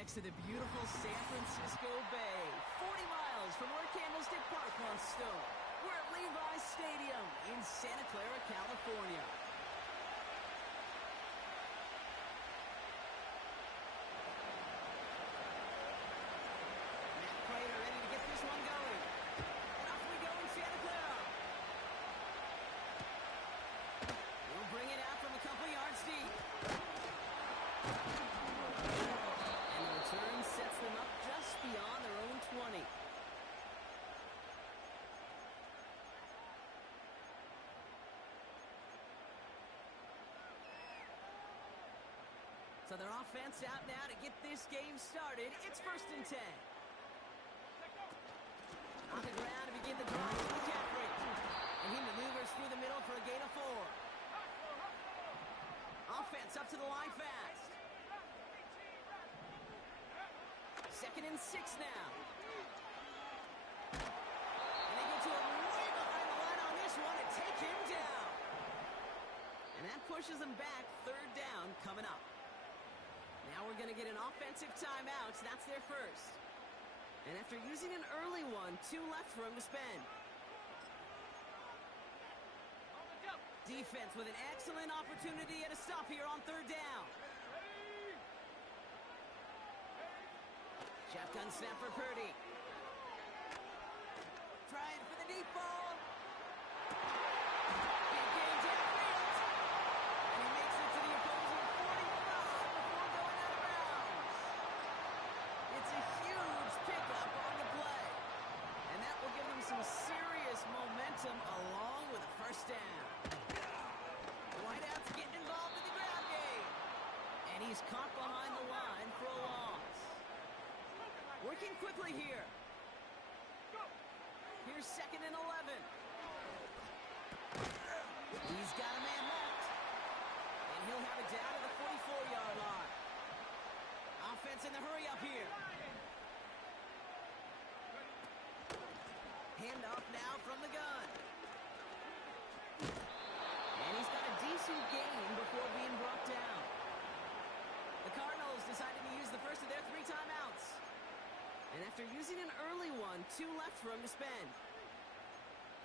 next to the beautiful San Francisco Bay, 40 miles from where Candlestick Park once stood. We're at Levi's Stadium in Santa Clara, California. Matt Prater ready to get this one going. And off we go in Santa Clara. We'll bring it out from a couple yards deep. And the return sets them up just beyond their own 20. So their offense out now to get this game started. It's 1st and 10. On the ground to begin the drive to McCaffrey. And he maneuvers through the middle for a gain of 4. Offense up to the line fast. 2nd and 6 now. And they get to him way behind the line on this one and take him down. And that pushes them back. 3rd down coming up. Now we're going to get an offensive timeout. So that's their first. And after using an early one, 2 left for him to spend. Defense with an excellent opportunity at a stop here on 3rd down. Shotgun snap for Purdy. Trying for the deep ball. Big game downfield. And he makes it to the opposing 45 before going out of bounds. It's a huge pickup on the play. And that will give them some serious momentum along with a 1st down. The Whiteouts getting involved in the ground game. And he's caught behind the line for a loss. Working quickly here. Here's 2nd and 11. He's got a man left. And he'll have it down to the 44-yard line. Offense in the hurry up here. Handoff now from the gun. And he's got a decent gain before being brought down. The Cardinals decided to use the first of their 3 timeouts. And after using an early one, 2 left for him to spend.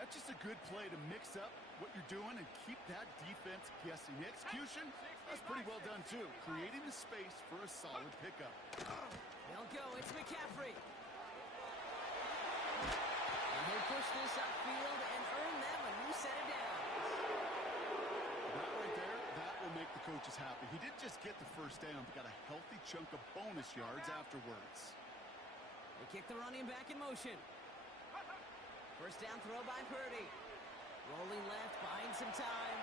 That's just a good play to mix up what you're doing and keep that defense guessing. The execution, that's pretty well done too. Creating the space for a solid pickup. They'll go. It's McCaffrey. And he'll push this upfield and earn them a new set of downs. That right there, that will make the coaches happy. He didn't just get the 1st down, but got a healthy chunk of bonus yards afterwards. They kick the running back in motion. 1st down throw by Purdy. Rolling left, buying some time.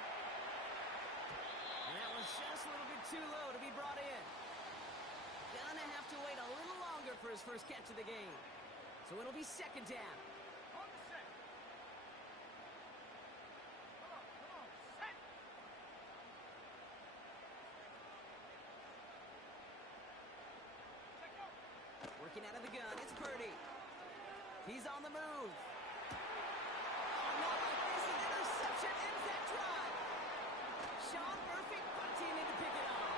And that was just a little bit too low to be brought in. Gonna have to wait a little longer for his first catch of the game. So it'll be 2nd down. Working out of the gun, it's Purdy. He's on the move. Oh, not like this. An interception ends that drive. Sean Murphy punting in to pick it up.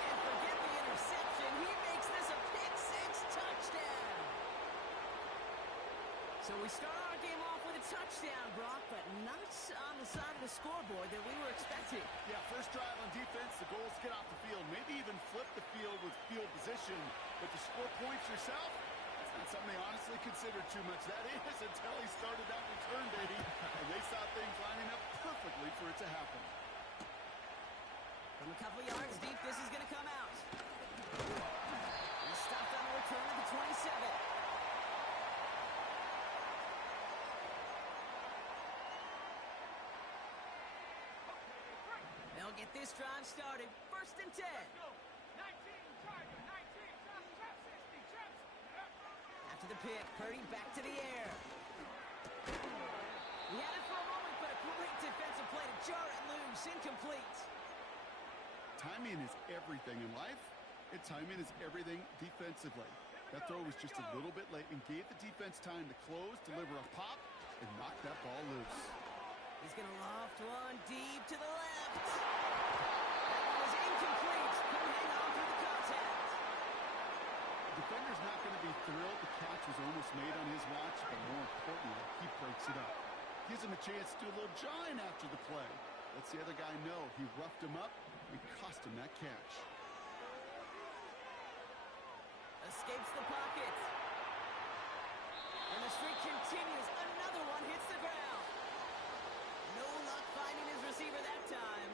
And forget the interception. He makes this a pick-6 touchdown. So we start our game off with a touchdown, Brock, but not on the side of the scoreboard that we were expecting. Yeah, first drive on defense, the goal is to get off the field, maybe even flip the field with field position, but to score points yourself, that's not something they honestly considered too much. That is until he started that return, baby, and they saw things lining up perfectly for it to happen. From a couple yards deep, this is going to come out. He's stopped on the return at the 27. They'll get this drive started. 1st and 10. After the pick, Purdy back to the air. He had it for a moment, but a great defensive play to jar it loose. Incomplete. Timing is everything in life, and timing is everything defensively. That throw was just a little bit late and gave the defense time to close, deliver a pop, and knock that ball loose. He's going to loft one deep to the left. That one is incomplete. Couldn't hang on through the contact. The defender's not going to be thrilled. The catch was almost made on his watch, but more importantly, he breaks it up. Gives him a chance to do a little jawing after the play. Lets the other guy know he roughed him up and cost him that catch. Escapes the pocket. And the streak continues. Another one hits the ground. No luck finding his receiver that time.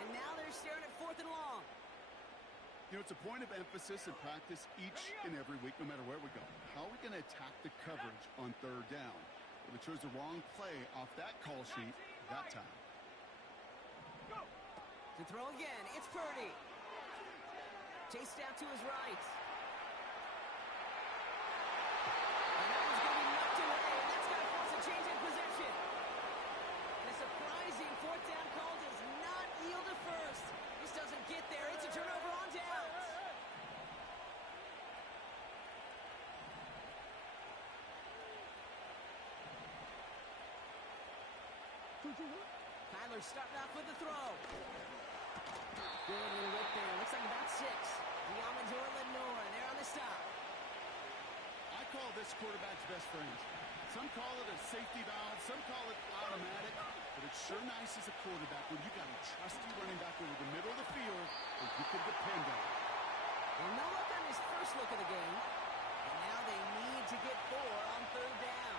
And now they're staring at 4th and long. You know, it's a point of emphasis in practice each and every week, no matter where we go. How are we going to attack the coverage on 3rd down? Well, they chose the wrong play off that call sheet that time. To throw again, it's Purdy. Chased out to his right. And that one's going to be knocked away, and that's going to force a change in possession. And a surprising 4th down call does not yield a first. This doesn't get there. It's a turnover on downs. Kyler starting off with the throw. Good little whip there. Looks like about 6. Diamondor Lenore, they're on the stop. I call this quarterback's best friend. Some call it a safety valve, some call it automatic, but it's sure nice as a quarterback when you got a trusty running back over the middle of the field that you can depend on. Well, no luck on his first look of the game, and now they need to get 4 on 3rd down.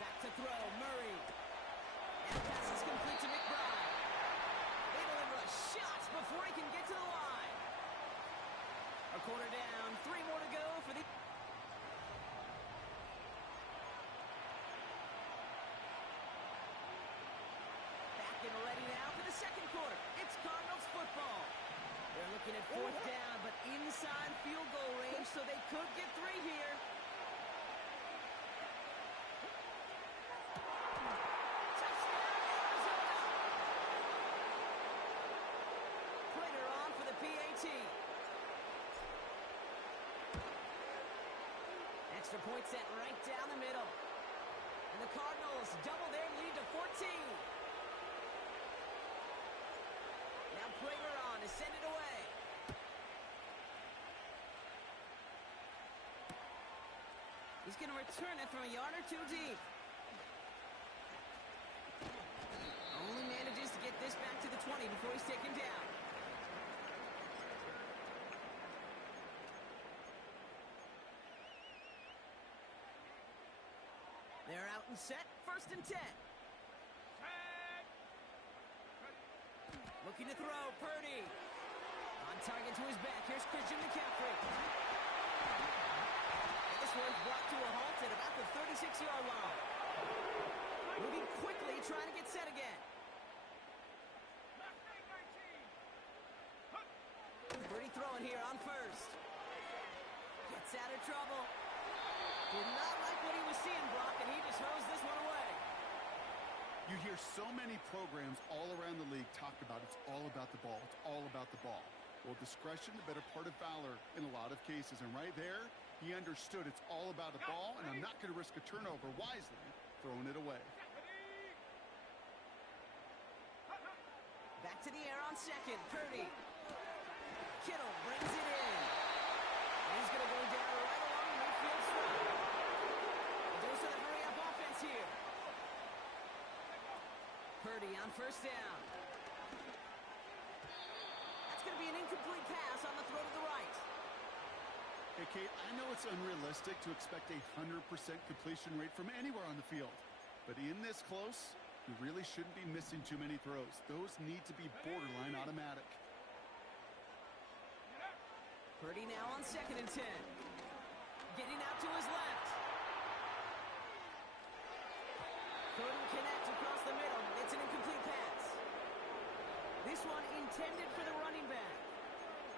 Back to throw, Murray. And pass is complete to McBride. They deliver a shot before he can get to the line. A quarter down, 3 more to go for the... Back and ready now for the 2nd quarter. It's Cardinals football. They're looking at 4th down, but inside field goal range, so they could get 3 here. Extra point set right down the middle. And the Cardinals double their lead to 14. Now Prater on to send it away. He's going to return it from a yard or 2 deep. Only manages to get this back to the 20 before he's taken down. They're out and set, 1st and 10. Looking to throw, Purdy. On target to his back, here's Christian McCaffrey. This one's brought to a halt at about the 36-yard line. Moving quickly, trying to get set again. Purdy throwing here on 1st. Gets out of trouble. Did not like what he was seeing, Brock, and he just throws this one away. You hear so many programs all around the league talk about it's all about the ball. It's all about the ball. Well, discretion, the better part of valor in a lot of cases. And right there, he understood it's all about the ball, and I'm not going to risk a turnover wisely, throwing it away. Back to the air on 2nd. Purdy. Kittle brings it in. He's going to go down right along the midfield stripe. A dose of the hurry-up offense here. Purdy on 1st down. That's going to be an incomplete pass on the throw to the right. Hey, Kate, I know it's unrealistic to expect a 100% completion rate from anywhere on the field. But in this close, you really shouldn't be missing too many throws. Those need to be borderline automatic. Purdy now on 2nd and 10. Getting out to his left. Couldn't connect across the middle. It's an incomplete pass. This one intended for the running back.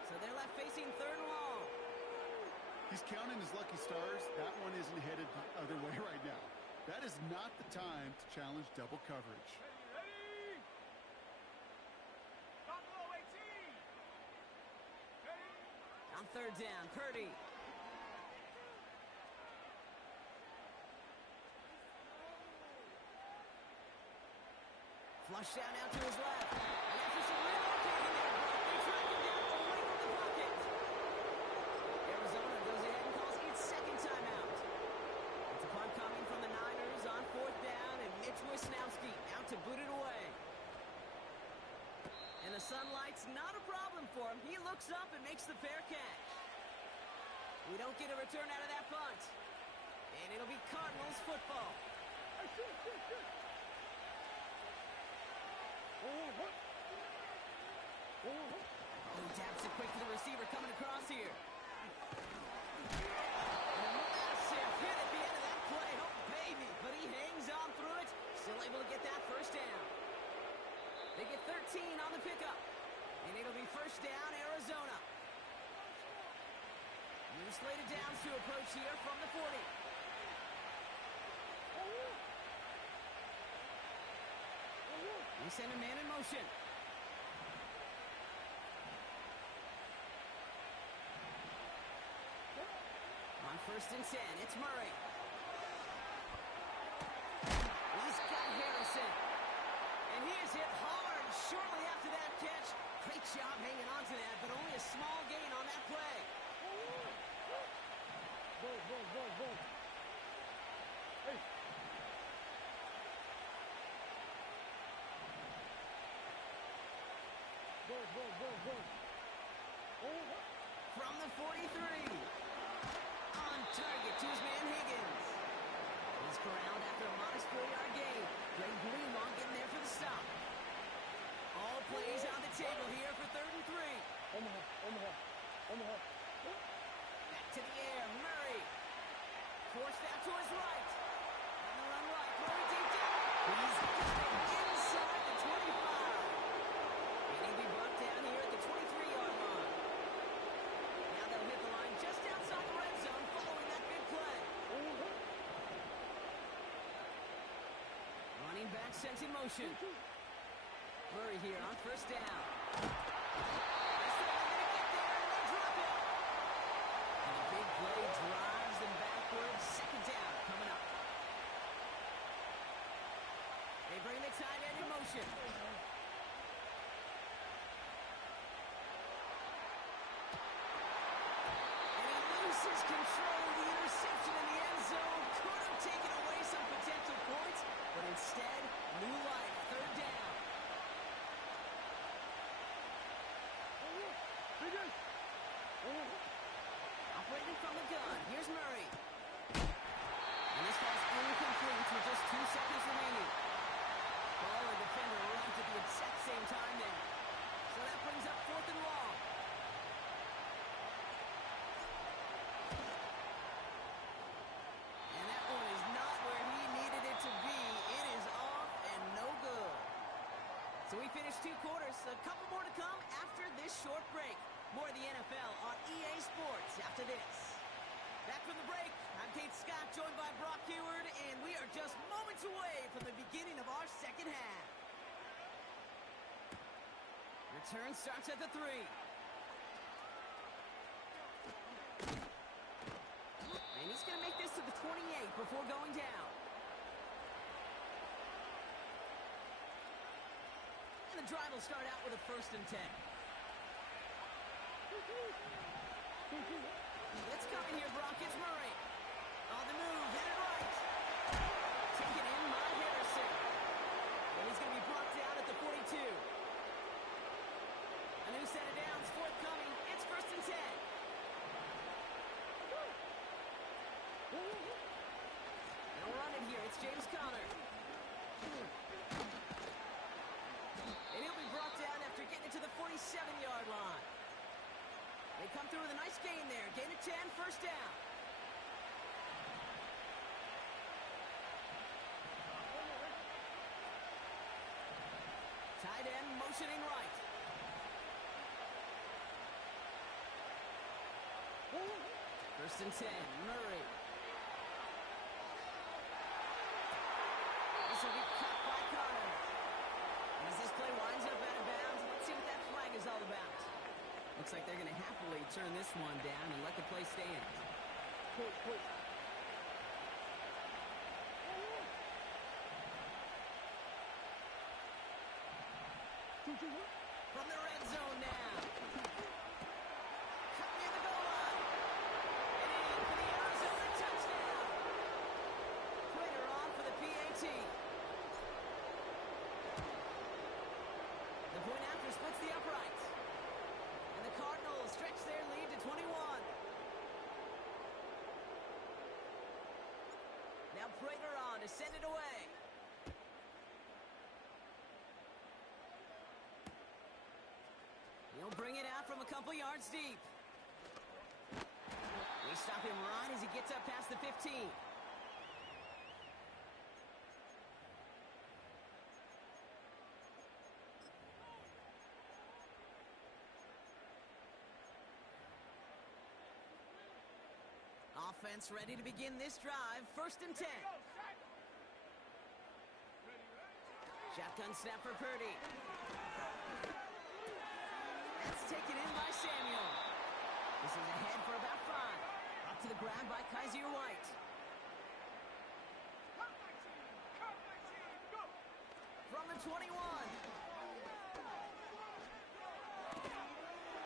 So they're left facing 3rd and long. He's counting his lucky stars. That one isn't headed the other way right now. That is not the time to challenge double coverage. third down. Purdy. Flush down out to his left. And after some relocating there, they track him down away from the pocket. Arizona goes ahead and calls its second timeout. It's a punt coming from the Niners on fourth down, and Mitch Wisnowski out to boot it away. And the sunlight's not a problem for him. He looks up and makes the fair catch. We don't get a return out of that punt. And it'll be Cardinals football. Oh, taps it quick to the receiver coming across here. And a massive hit at the end of that play. Oh, baby. But he hangs on through it. Still able to get that first down. They get 13 on the pickup. And it'll be first down, Arizona. New slated downs to approach here from the 40. We send a man in motion. On first and 10, it's Murray. He's got Harrison. And he is hit hard shortly after that catch. Great job hanging on to that, but only a small gain on that play. Hey. From the 43. On target to his man Higgins. He's corralled after a modest 4-yard gain. Greg Greenlaw getting there for the stop. All plays on the table here for 3rd and 3. Back to the air, Murray. Forced out to his right. On the run right, Murray deep down. He's got it inside the 25. And he'll be brought down here at the 23-yard line. Now they'll hit the line just outside the red zone following that big play. Running back sent in motion. Murray here on first down. And a big play drives them backwards. Second down coming up. They bring the tight end in motion. And he loses control of the interception in the end zone. Could have taken away some potential points, but instead, new life. Third down. Operating from the gun. Here's Murray. And this ball's incomplete with just 2 seconds remaining. Ball and defender runs at the exact same time there. So that brings up 4th and long. And that one is not where he needed it to be. It is off and no good. So we finished 2 quarters. A couple more to come after this short break. More of the NFL on EA Sports after this. Back from the break, I'm Kate Scott, joined by Brock Heward, and we are just moments away from the beginning of our second half. Return starts at the 3. And he's going to make this to the 28 before going down. And the drive will start out with a first and 10. It's coming here, Brock. It's Murray. On the move, headed right. Taken in by Harrison. And he's going to be brought down at the 42. A new set of downs forthcoming. It's first and 10. They'll run it here. It's James Conner. And he'll be brought down after getting it to the 47-yard line. They come through with a nice gain there. Gain of 10, first down. Tight end motioning right. First and 10, Murray. This will be cut by Conner. As this play winds up out of bounds, let's see what that flag is all about. Looks like they're going to happily turn this one down and let the play stand. From the red zone now. Cut near the goal line. And in for the Arizona touchdown. Prater on for the PAT. The point after splits the uprights. And the Cardinals stretch their lead to 21. Now Prater on to send it away. He'll bring it out from a couple yards deep. We stop him right as he gets up past the 15. Offense ready to begin this drive. 1st and 10. Shotgun snap for Purdy. That's taken in by Samuel. This is ahead for about 5. Up to the grab by Kaiser White. From the 21.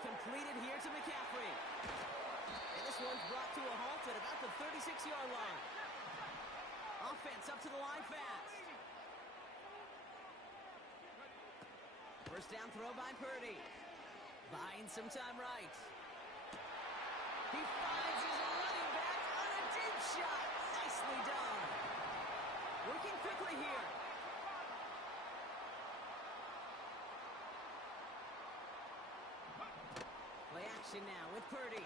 Completed here to McCaffrey. And this one's brought to a halt at about the 36-yard line. Offense up to the line fast. First down throw by Purdy. Buying some time right. He finds his running back on a deep shot. Nicely done. Working quickly here. Play action now with Purdy.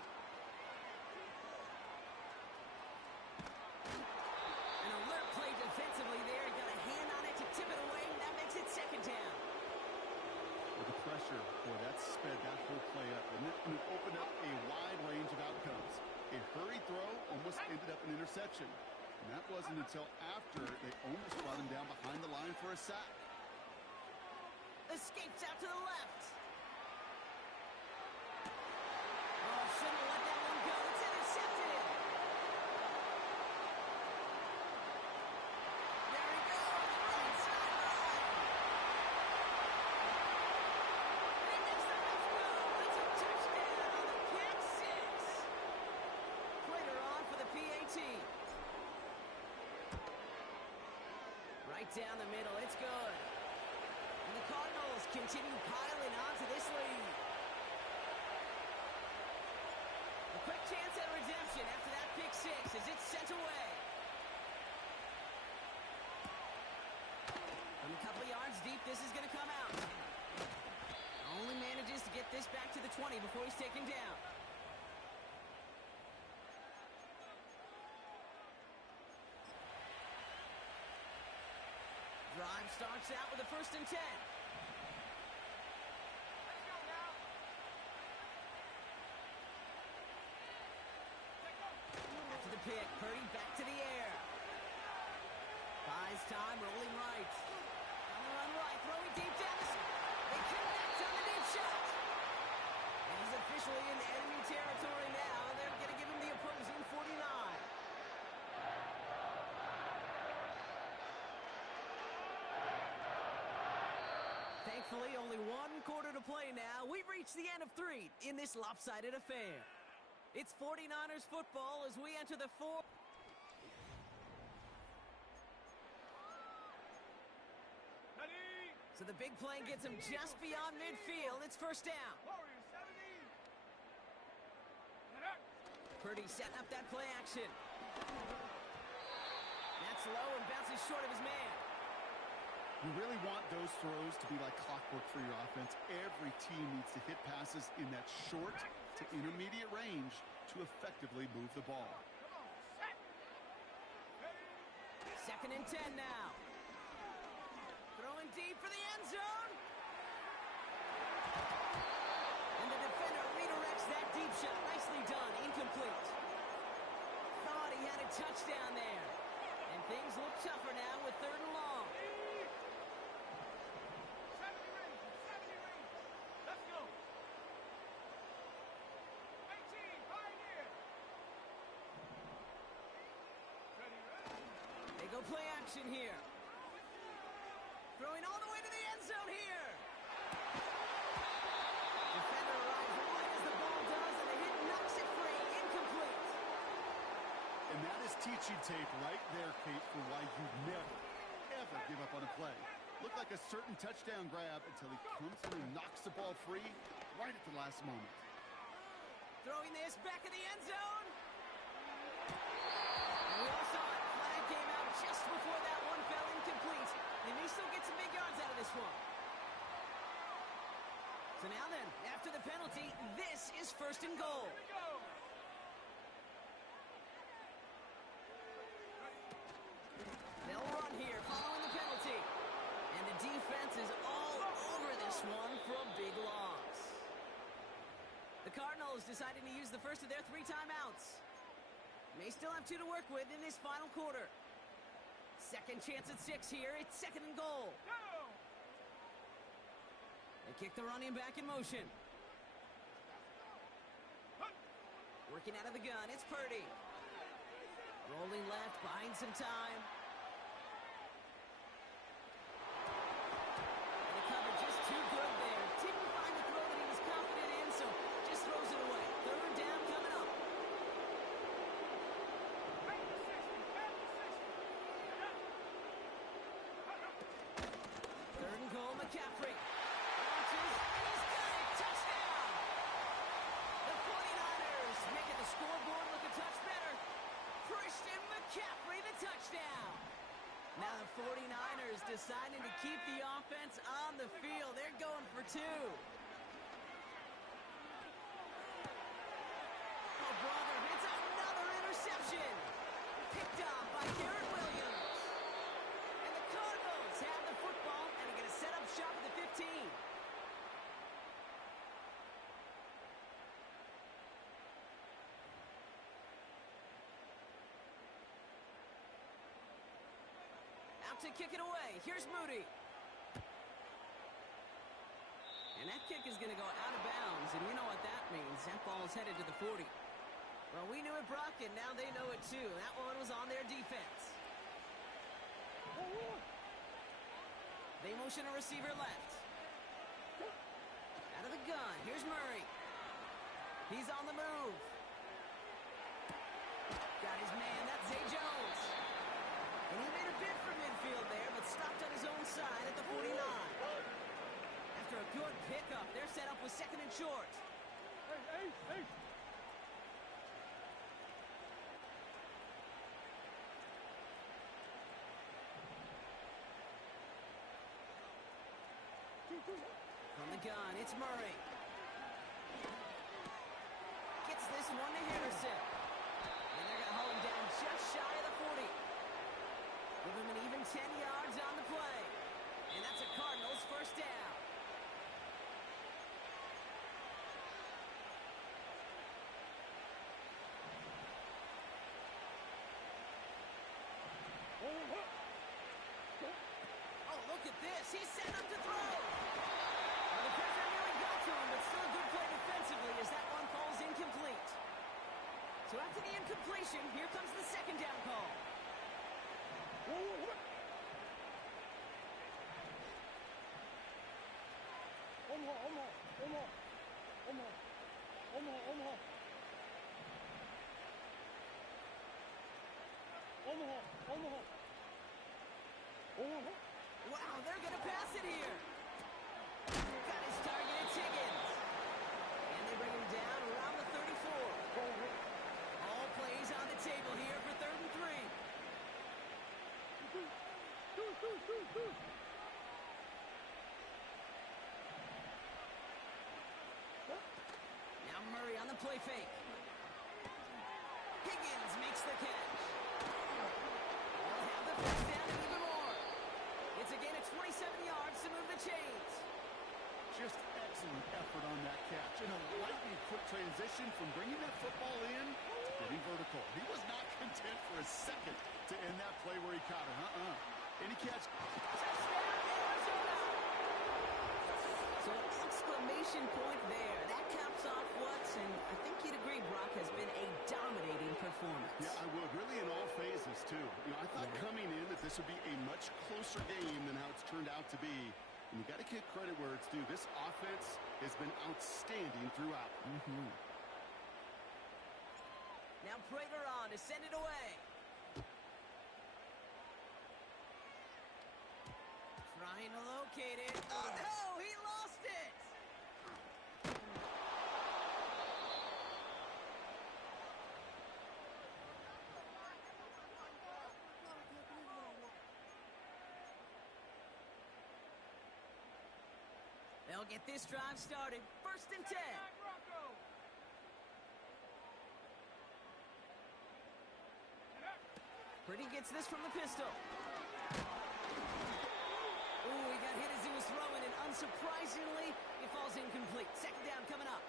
An alert play defensively there. Got a hand on it to tip it away. That makes it 2nd down. With the pressure, boy, that sped that whole play up. And it opened up a wide range of outcomes. A hurried throw almost ended up an interception. And that wasn't until after they almost brought him down behind the line for a sack. Escapes out to the left. Oh, shouldn't have let that one go. It's intercepted. There he goes. Right sideline. And he makes the left move. It's a touchdown on the pick 6. Prater on for the PAT. Right down the middle. It's good. And the Cardinals continue piling on to this lead. A quick chance at redemption after that pick 6 as it's sent away. From a couple yards deep, this is going to come out. Only manages to get this back to the 20 before he's taken down. Drive starts out with a 1st and 10. After the pick, Purdy back to the air. Buys time, rolling right. On the run right, throwing deep down the they connect on the deep shot. And he's officially in enemy territory now. They're going to give him the opposing 49. Thankfully, only 1 quarter to play now. We've reached the end of 3 in this lopsided affair. It's 49ers football as we enter the 4th. So the big play gets him just beyond midfield. It's 1st down. Purdy setting up that play action. That's low and bounces short of his man. You really want those throws to be like clockwork for your offense. Every team needs to hit passes in that short to intermediate range to effectively move the ball. 2nd and 10 now. Throwing deep for the end zone. And the defender redirects that deep shot. Nicely done. Incomplete. Thought he had a touchdown there. And things look tougher now with 3rd and long. No play action here. Throwing all the way to the end zone here. Defender arrives right as the ball does, and the hit knocks it free. Incomplete. And that is teaching tape right there, Kate, for why you never, ever give up on a play. Looked like a certain touchdown grab until he comes through and knocks the ball free right at the last moment. Throwing this back in the end zone. And we all saw it. Flag came out just before that one fell incomplete. They may still get some big yards out of this one. So now then, after the penalty, this is 1st and goal. They'll run here following the penalty. And the defense is all over this one for a big loss. The Cardinals deciding to use the first of their 3 timeouts. May still have 2 to work with in this final quarter. Second chance at 6 here. It's 2nd and goal. They kick the running back in motion. Working out of the gun. It's Purdy. Rolling left, buying some time. And the cover just too good there. Didn't find the throw that he was confident in, so just throws it away. 3rd down coming up. 3rd and goal, McCaffrey. Launches, and he's got it. Touchdown! The 49ers making the scoreboard look a touch better. Christian McCaffrey, the touchdown. Now the 49ers deciding to keep the offense on the field. They're going for 2. Oh, brother, it's another interception. Picked off by Garrett Williams. And the Cardinals have the football and are going to set up shop at the 15. Out to kick it away. Here's Moody. And that kick is going to go out of bounds, and you know what that means. That ball's headed to the 40. Well, we knew it, Brock, and now they know it too. That one was on their defense. They motion a receiver left. Out of the gun. Here's Murray. He's on the move. Got his man. That's Zay Jones. And he made a bid for midfield there, but stopped on his own side at the 49. After a good pickup, they're set up with 2nd and short. Hey. From the gun, it's Murray. Gets this one to Henderson. And they're going to hold him down just shy of the 40. Give him an even 10 yards on the play. And that's a Cardinals 1st down. Oh, look at this. He's set up to throw. Well, the pressure nearly got to him, but still a good play defensively as that one falls incomplete. So after the incompletion, here comes the 2nd down call. Wow, they're going to pass it here. Got his target, it's Higgins. And they bring him down around the 34. All plays on the table here for 3rd and 3. Now Murray on the play fake. Higgins makes the catch. They'll have the 1st down and even more. It's a gain of 27 yards to move the chains. Just excellent effort on that catch. And a lightning quick transition from bringing that football in to getting vertical. He was not content for a second to end that play where he caught it. Any catch. Touchdown, Arizona! So an exclamation point there. That caps off what, and I think you'd agree, Brock, has been a dominating performance. Yeah, I would. Really in all phases, too. I thought coming in that this would be a much closer game than how it's turned out to be. And you got to give credit where it's due. This offense has been outstanding throughout. Now Prater on to send it away. Trying to locate it. Oh, no, he lost it. They'll get this drive started. 1st and 10. Purdy gets this from the pistol. Ooh, he got hit as he was throwing, and unsurprisingly, it falls incomplete. 2nd down coming up.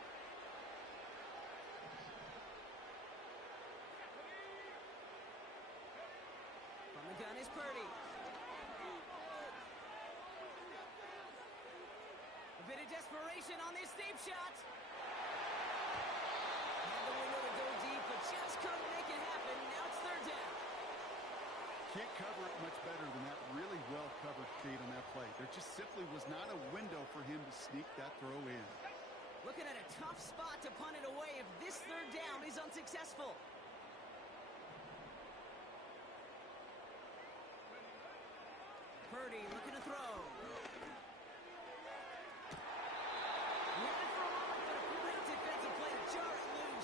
From the gun is Purdy. A bit of desperation on this deep shot. Had the window to go deep, but just couldn't make it happen. Now it's 3rd down. Can't cover it much better than that really well-covered feed on that play. There just simply was not a window for him to sneak that throw in. Looking at a tough spot to punt it away if this 3rd down is unsuccessful. Purdy looking to throw.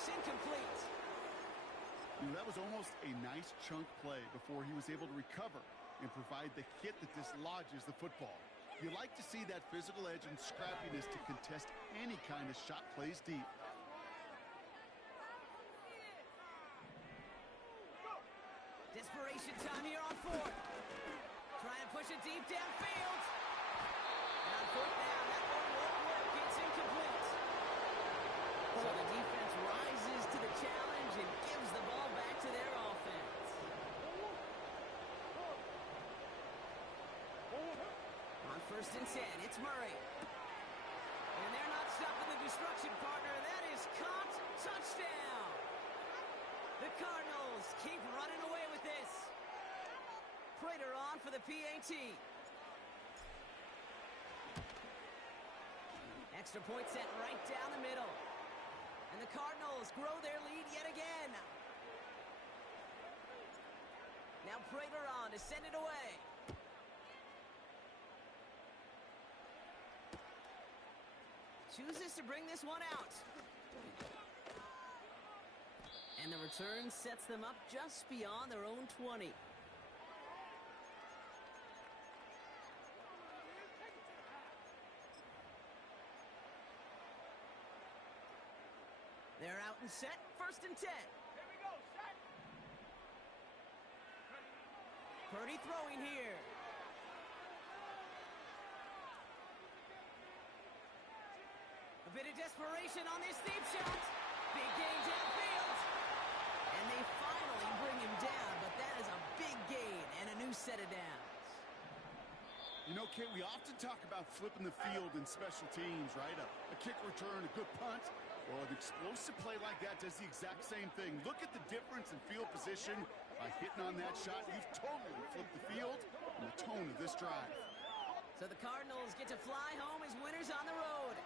Incomplete. That was almost a nice chunk play before he was able to recover and provide the hit that dislodges the football. You like to see that physical edge and scrappiness to contest any kind of shot plays deep. Desperation time here on 4th. Trying to push it deep downfield. And on 4th down, that one won't work. It's incomplete. So the defense rises to the challenge and gives the ball back to their offense. On 1st and 10, it's Murray. And they're not stopping the destruction, partner. That is caught. Touchdown. The Cardinals keep running away with this. Prater on for the PAT. Extra point set right down the middle. And the Cardinals grow their lead yet again. Now Prater on to send it away. Chooses to bring this one out. And the return sets them up just beyond their own 20. They're out and set. 1st and 10. Here we go, set. Purdy throwing here. A bit of desperation on this deep shot. Big gain downfield. And they finally bring him down, but that is a big gain and a new set of downs. You know, Kate, we often talk about flipping the field in special teams, right? A kick return, a good punt. Well, an explosive play like that does the exact same thing. Look at the difference in field position. By hitting on that shot, you've totally flipped the field and the tone of this drive. So the Cardinals get to fly home as winners on the road.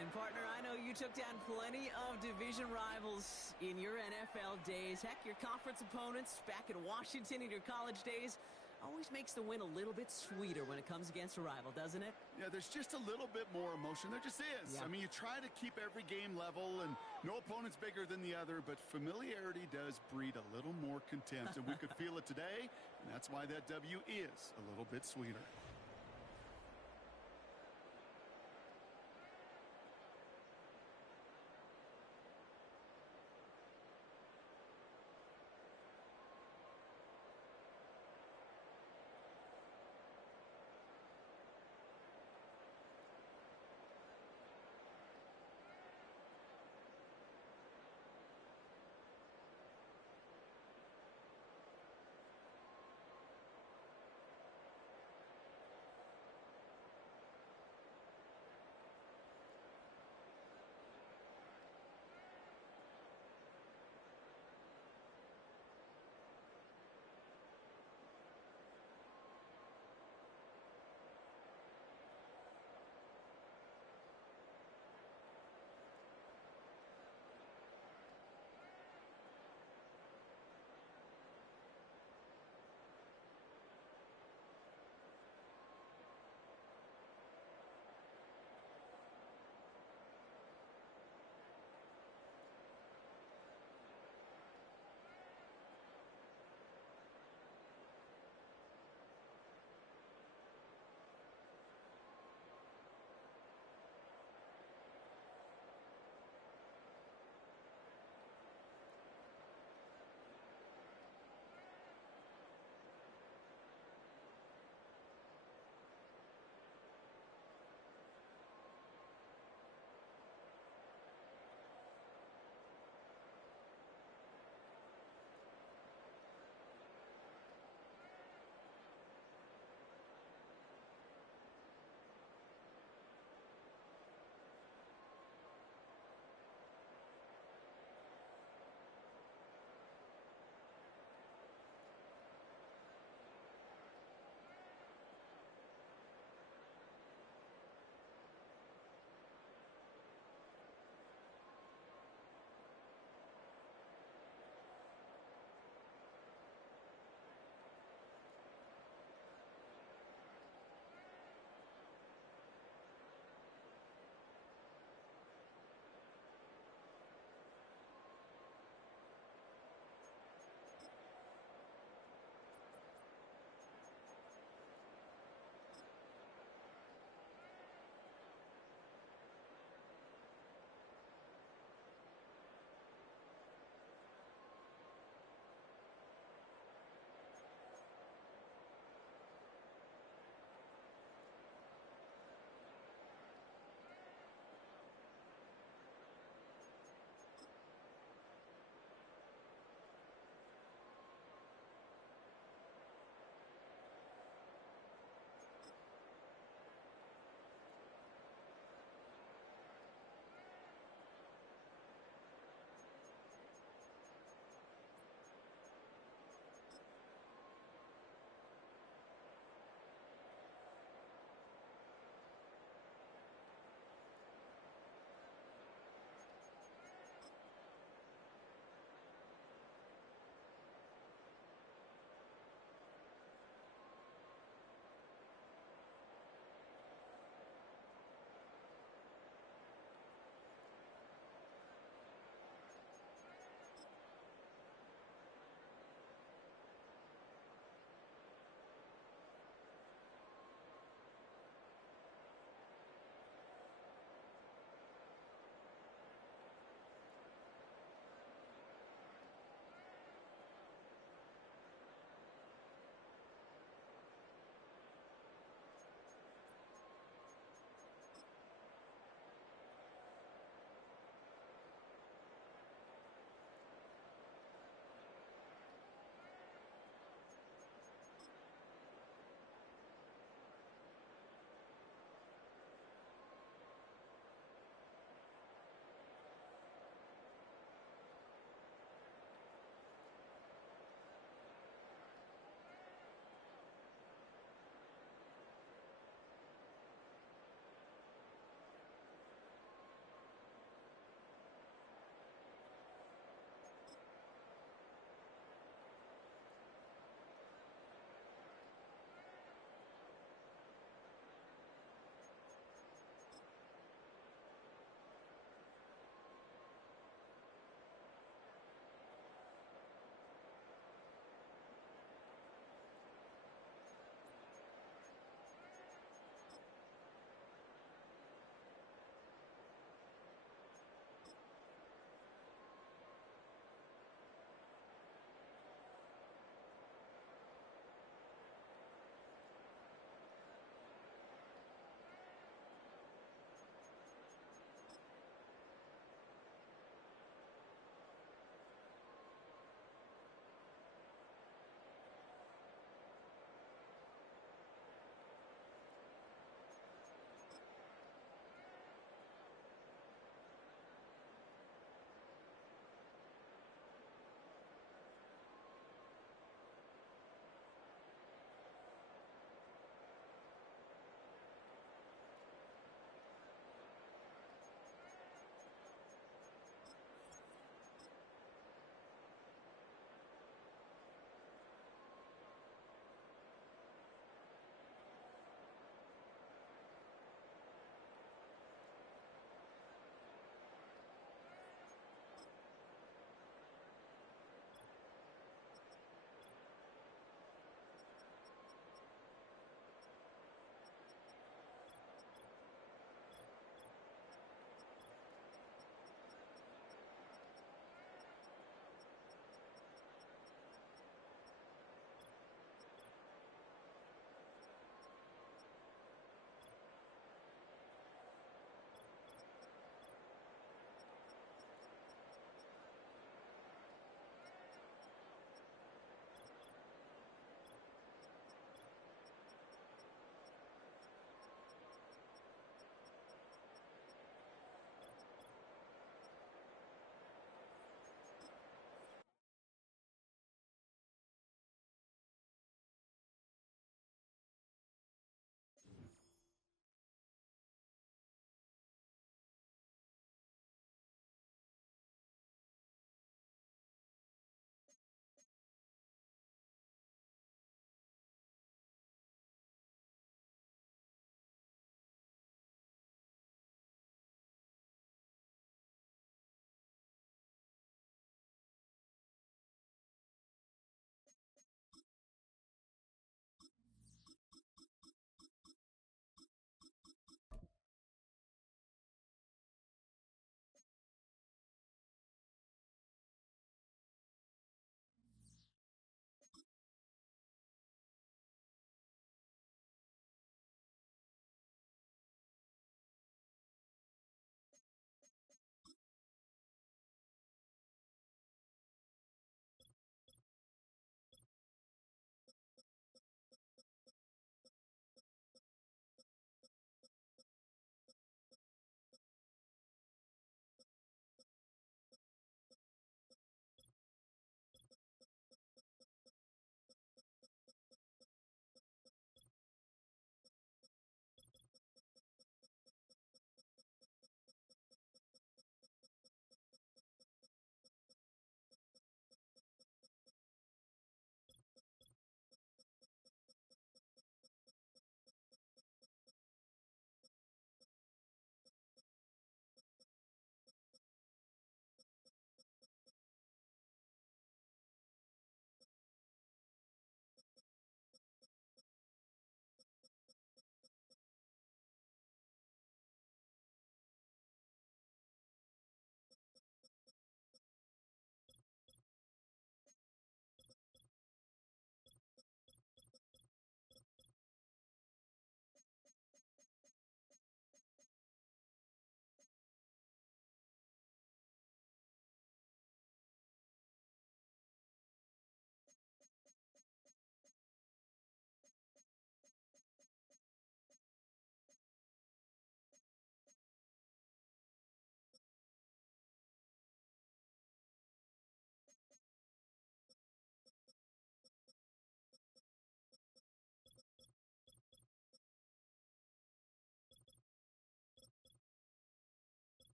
And, partner, I know you took down plenty of division rivals in your NFL days. Heck, your conference opponents back in Washington in your college days always makes the win a little bit sweeter when it comes against a rival, doesn't it? Yeah, there's just a little bit more emotion. There just is. Yeah. I mean, you try to keep every game level, and no opponent's bigger than the other, but familiarity does breed a little more contempt, and we could feel it today, and that's why that W is a little bit sweeter.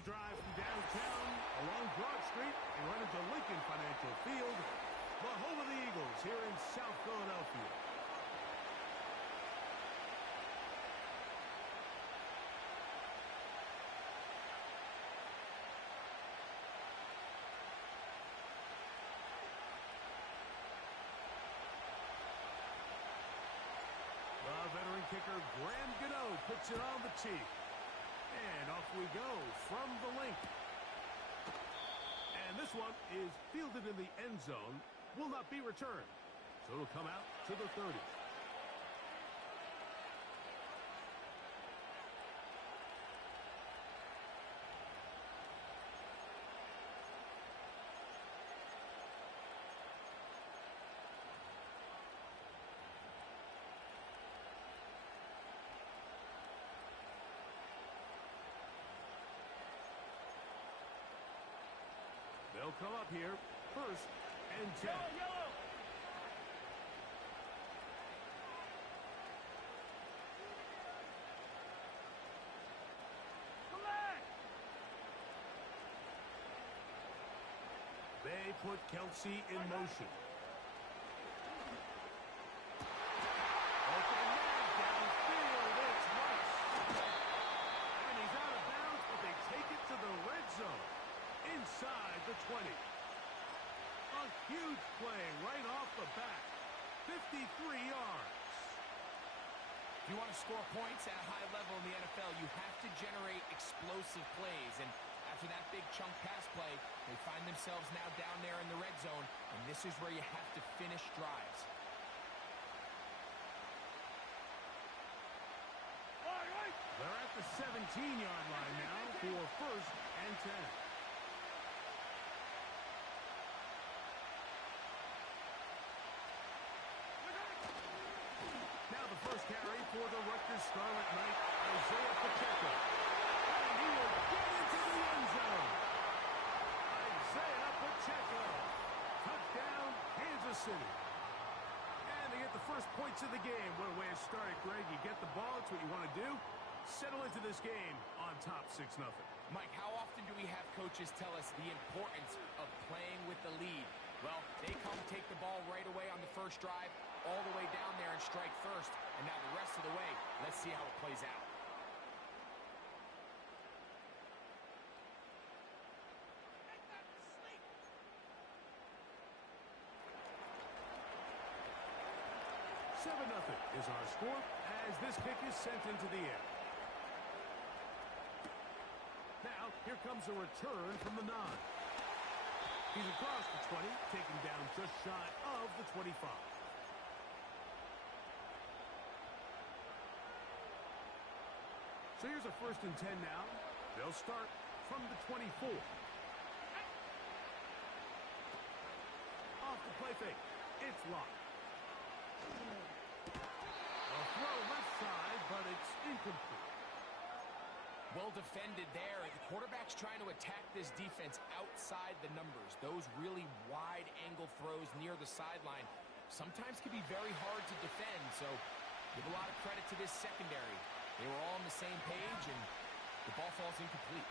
a drive from downtown along Broad Street and run into Lincoln Financial Field, the home of the Eagles here in South Philadelphia. The veteran kicker, Graham Gano, puts it on the tee. And off we go from the link. And this one is fielded in the end zone. Will not be returned. So it'll come out to the 30. They'll come up here, 1st and 10. Yellow. They put Kelsey in motion. Open man downfield, it's Rice. And he's out of bounds, but they take it to the red zone. Inside the 20. A huge play right off the bat. 53 yards. If you want to score points at a high level in the NFL, you have to generate explosive plays. And after that big chunk pass play, they find themselves now down there in the red zone. And this is where you have to finish drives. They're at the 17-yard line now for 1st and 10. First carry for the Rutgers Scarlet Knight, Isaiah Pacheco. And he will get into the end zone. Isaiah Pacheco. Touchdown, Kansas City. And they get the first points of the game. What a way to start it, Greg. You get the ball, it's what you want to do. Settle into this game on top 6-0. Mike, how often do we have coaches tell us the importance of playing with the lead? Well, they come take the ball right away on the first drive, all the way down there and strike first. And now the rest of the way, let's see how it plays out. Seven 0 is our score as this kick is sent into the air. Now, here comes a return from the 9. He's across the 20, taken down just shy of the 25. So here's a 1st and 10 now. They'll start from the 24. Off the play fake. It's locked. A throw left side, but it's incomplete. Well defended there. The quarterback's trying to attack this defense outside the numbers. Those really wide angle throws near the sideline sometimes can be very hard to defend. So give a lot of credit to this secondary. They were all on the same page, and the ball falls incomplete.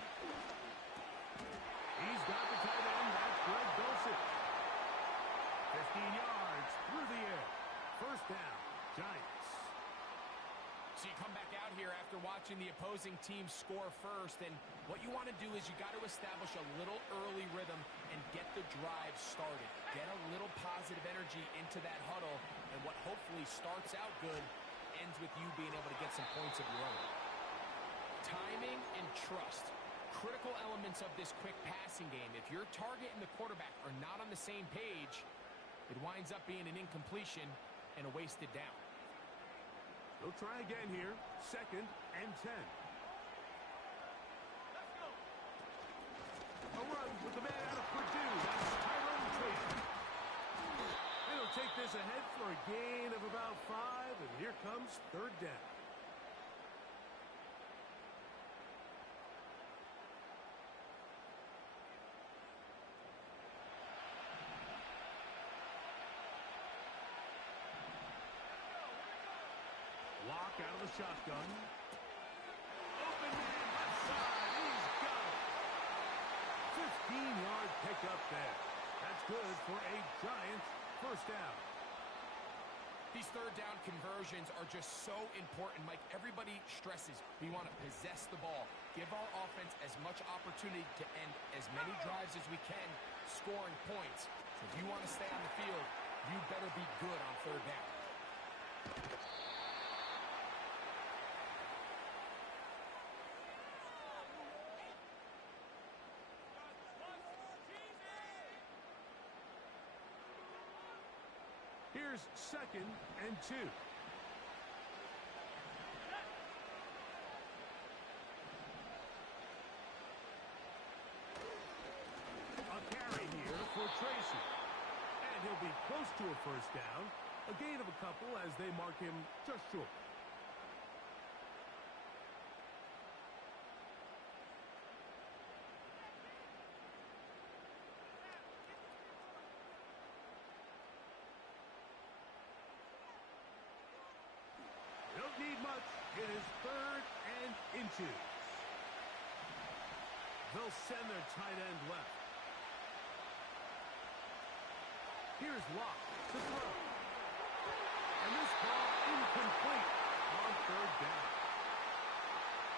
He's got the tight end. That's Greg Dulcich. 15 yards through the air. 1st down, Giants. So you come back out here after watching the opposing team score first, and what you want to do is you got to establish a little early rhythm and get the drive started. Get a little positive energy into that huddle, and what hopefully starts out good ends with you being able to get some points of your own. Timing and trust, critical elements of this quick passing game. If your target and the quarterback are not on the same page, it winds up being an incompletion and a wasted down. They'll try again here. 2nd and 10. Let's go. A run with the man out of Purdue. That's Tyrone Tracy. It'll take this ahead for a gain of about 5, and here comes 3rd down. Lock out of the shotgun. Open man left side. He's got it. 15-yard pickup there. That's good for a giant first down. These third down conversions are just so important, Mike. Everybody stresses we want to possess the ball, give our offense as much opportunity to end as many drives as we can, scoring points. So if you want to stay on the field, you better be good on third down. Here's 2nd and 2. A carry here for Tracy. And he'll be close to a first down. A gain of a couple as they mark him just short. Don't need much. It is 3rd and inches. They'll send their tight end left. Here's Locke to throw. And this ball incomplete on 3rd down.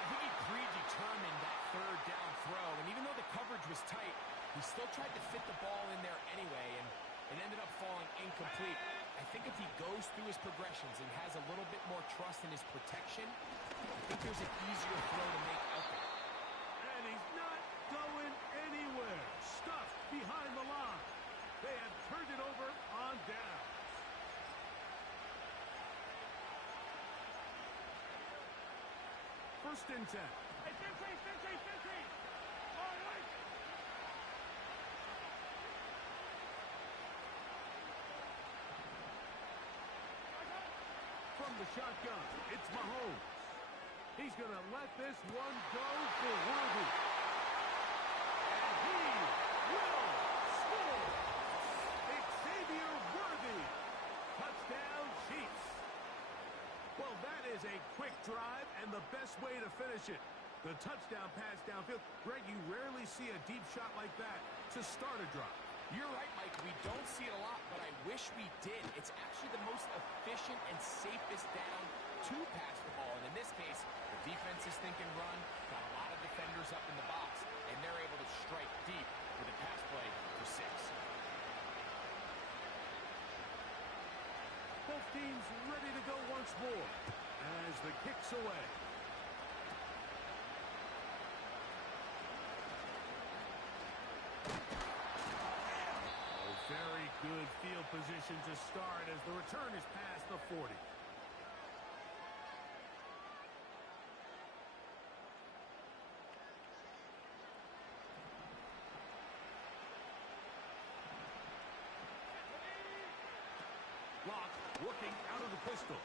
I think he predetermined that third down throw, and even though the coverage was tight, he still tried to fit the ball in there anyway, and it ended up falling incomplete. I think if he goes through his progressions and has a little bit more trust in his protection, I think there's an easier throw to make out there. And he's not going anywhere. Stuffed behind the line. They have turned it over on down. First and 10. Hey, Sentry! All right. From the shotgun, it's Mahomes. He's going to let this one go for Worthy. And he will score. Xavier Worthy. Touchdown, Chiefs. Well, that is a quick drive and the best way to finish it. The touchdown pass downfield. Greg, you rarely see a deep shot like that to start a drive. You're right, Mike. We don't see it a lot, but I wish we did. It's actually the most efficient and safest down to pass the ball. And in this case, the defense is thinking run, got a lot of defenders up in the box, and they're able to strike deep with a pass play for 6. Both teams ready to go once more as the kick's away. Very good field position to start as the return is past the 40. Locke working out of the pistol.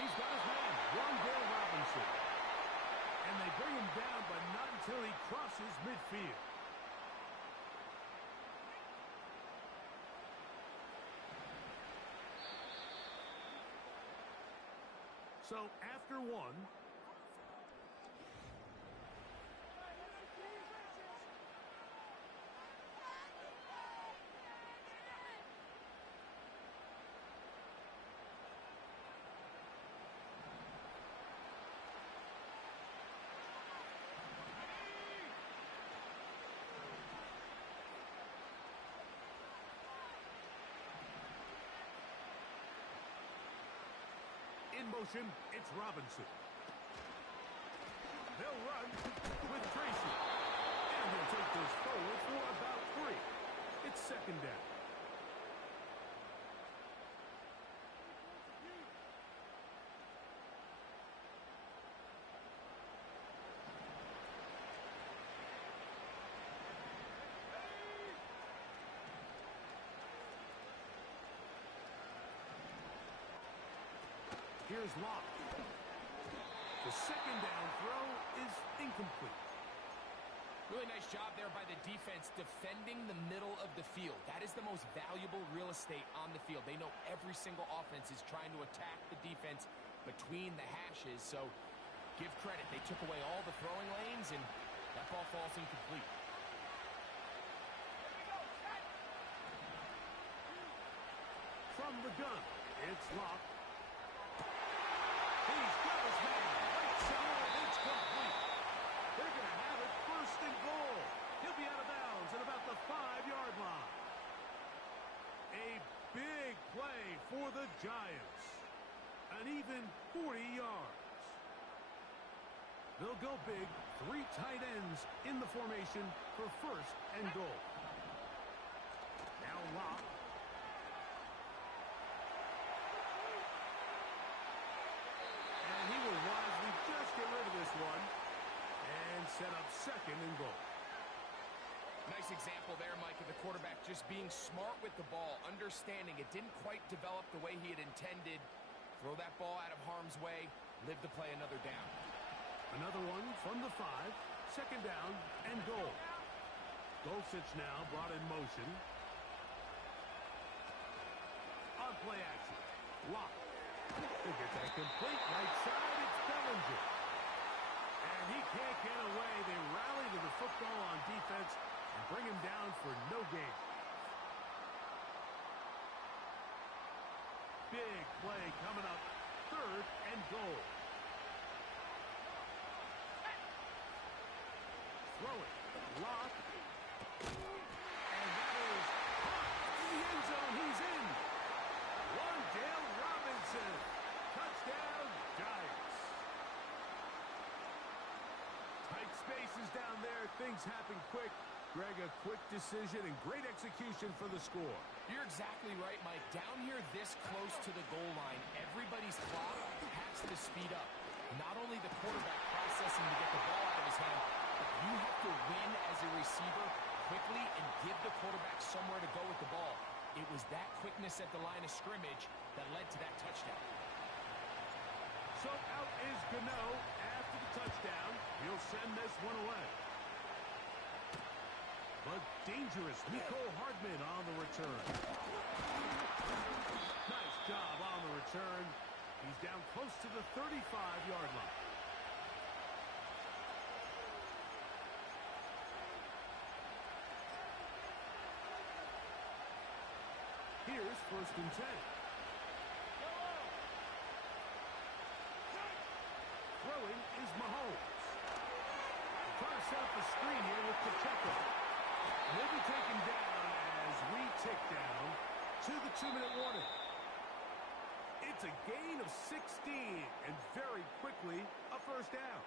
He's got his man, Wandale Robinson. And they bring him down, but not until he crosses midfield. So after one, in motion, it's Robinson. They'll run with Tracy. And he'll take this forward for about 3. It's 2nd down. Here's Locke. The 2nd down throw is incomplete. Really nice job there by the defense defending the middle of the field. That is the most valuable real estate on the field. They know every single offense is trying to attack the defense between the hashes. So give credit. They took away all the throwing lanes, and that ball falls incomplete. From the gun, it's locked. He's got his man. Right side, it's complete. They're going to have it first and goal. He'll be out of bounds at about the 5-yard line. A big play for the Giants. An even 40 yards. They'll go big, 3 tight ends in the formation for first and goal. Now Locke. And he will wisely just get rid of this one and set up second and goal. Nice example there, Mike, of the quarterback just being smart with the ball, understanding it didn't quite develop the way he had intended. Throw that ball out of harm's way, live to play another down. Another one from the 5, second down and goal. Dulcich now brought in motion. On play action, Locke. He'll get that complete right side, it's Bellinger. And he can't get away. They rally to the football on defense and bring him down for no gain. Big play coming up, third and goal. Throw it, Locke. And that is caught in the end zone. He's in. Wandale Robinson. Touchdown, Giants. Tight spaces down there. Things happen quick. Greg, a quick decision and great execution for the score. You're exactly right, Mike. Down here this close to the goal line, everybody's clock has to speed up. Not only the quarterback processing to get the ball out of his hand, but you have to win as a receiver quickly and give the quarterback somewhere to go with the ball. It was that quickness at the line of scrimmage that led to that touchdown. So out is Gano after the touchdown. He'll send this one away. But dangerous Nicole Hardman on the return. Nice job on the return. He's down close to the 35-yard line. Here's first and 10. Throwing is Mahomes. Trying to set up the screen here with Pacheco. He'll be taken down as we tick down to the 2-minute warning. It's a gain of 16, and very quickly, a first down.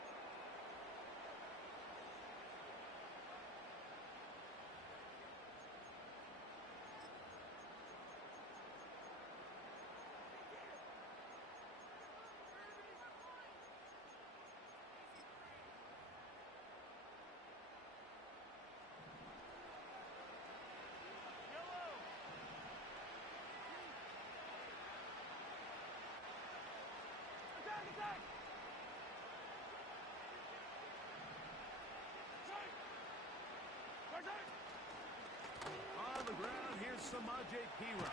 On the ground, here's NYJ. The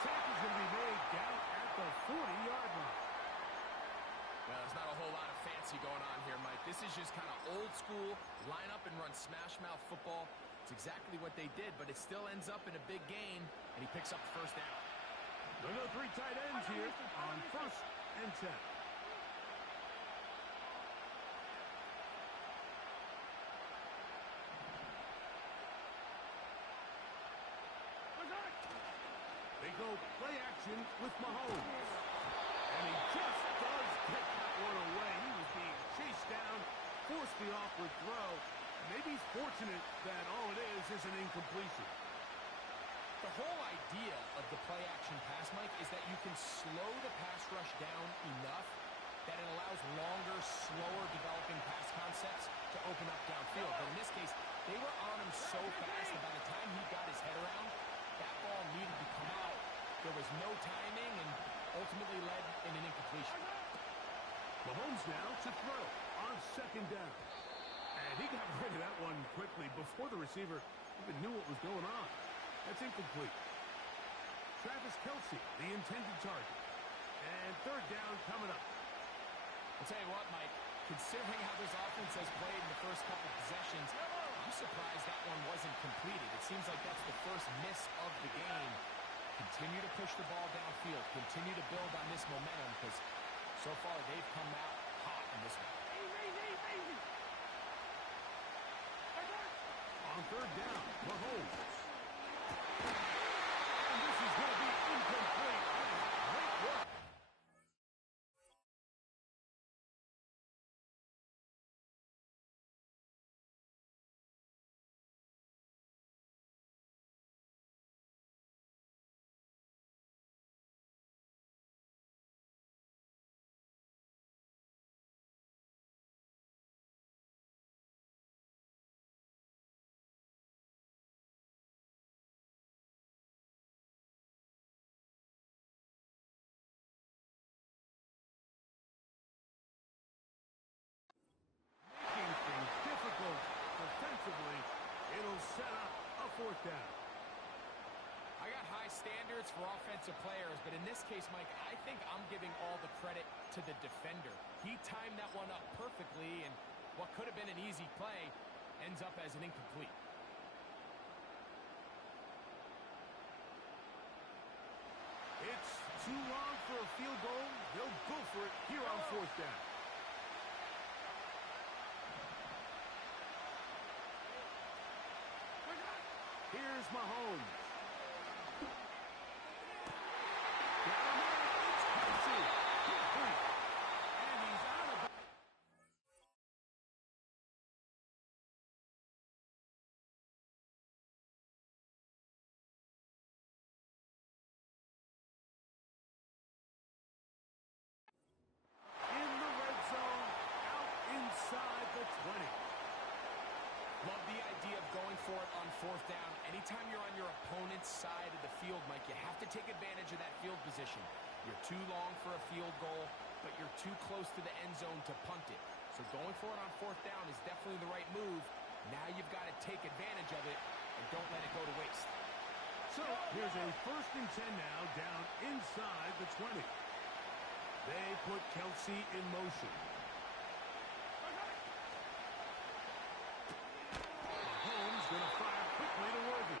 tackle's going to be made down at the 40-yard line. Well, there's not a whole lot of fancy going on here, Mike. This is just kind of old school, line up and run smash mouth football. It's exactly what they did, but it still ends up in a big gain, and he picks up the first down. There go 3 tight ends here on first and 10. They go play action with Mahomes. And he just does get that one away. He was being chased down, forced the awkward throw. Maybe he's fortunate that all it is an incompletion. The whole idea of the play action pass, Mike, is that you can slow the pass rush down enough that it allows longer, slower developing pass concepts to open up downfield. But in this case, they were on him so fast that by the time he got his head around, that ball needed to come out. There was no timing and ultimately led in an incompletion. Mahomes now to throw on second down. And he got rid of that one quickly before the receiver even knew what was going on. That's incomplete. Travis Kelce, the intended target. And third down coming up. I'll tell you what, Mike, considering how this offense has played in the first couple possessions, I'm surprised that one wasn't completed. It seems like that's the first miss of the game. Continue to push the ball downfield. Continue to build on this momentum because so far they've come out hot in this one. On third down, Mahomes. And this is going to be incomplete. Great work. Making things difficult defensively. It'll set up a fourth down. I got high standards for offensive players, but in this case, Mike, I think I'm giving all the credit to the defender. He timed that one up perfectly, and what could have been an easy play ends up as an incomplete. It's too long for a field goal. They'll go for it here on fourth down. Here's Mahomes. Down there, it's Kelsey. Complete. And he's out of bounds. In the red zone, out inside the 20. Love the idea of going for it on fourth down. Anytime you're on your opponent's side of the field, Mike, you have to take advantage of that field position. You're too long for a field goal, but you're too close to the end zone to punt it. So going for it on fourth down is definitely the right move. Now you've got to take advantage of it and don't let it go to waste. So here's a 1st and 10 now, down inside the 20. They put Kelsey in motion. Mahomes going to fire quickly to Worthy.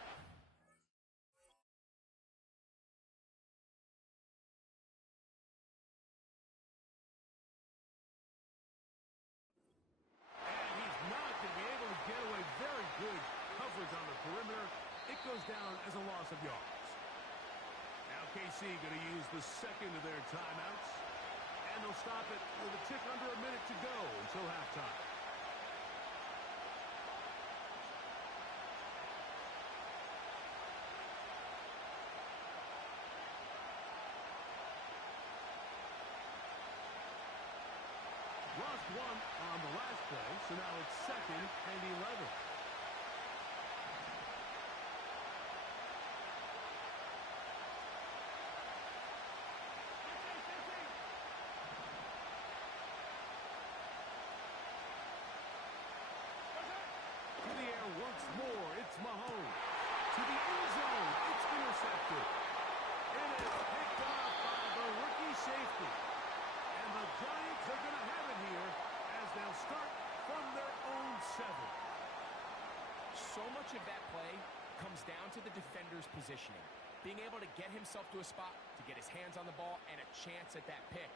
And he's not going to be able to get away. Very good coverage on the perimeter. It goes down as a loss of yards. Now KC going to use the second of their timeouts. And they'll stop it with a tick under a minute to go until halftime. Lost one on the last play, so now it's 2nd and 11. To the air once more, it's Mahomes. To the end zone, it's intercepted. It is picked off by the rookie safety. And the Giants are going to have it here as they'll start from their own 7. So much of that play comes down to the defender's positioning. Being able to get himself to a spot, to get his hands on the ball, and a chance at that pick.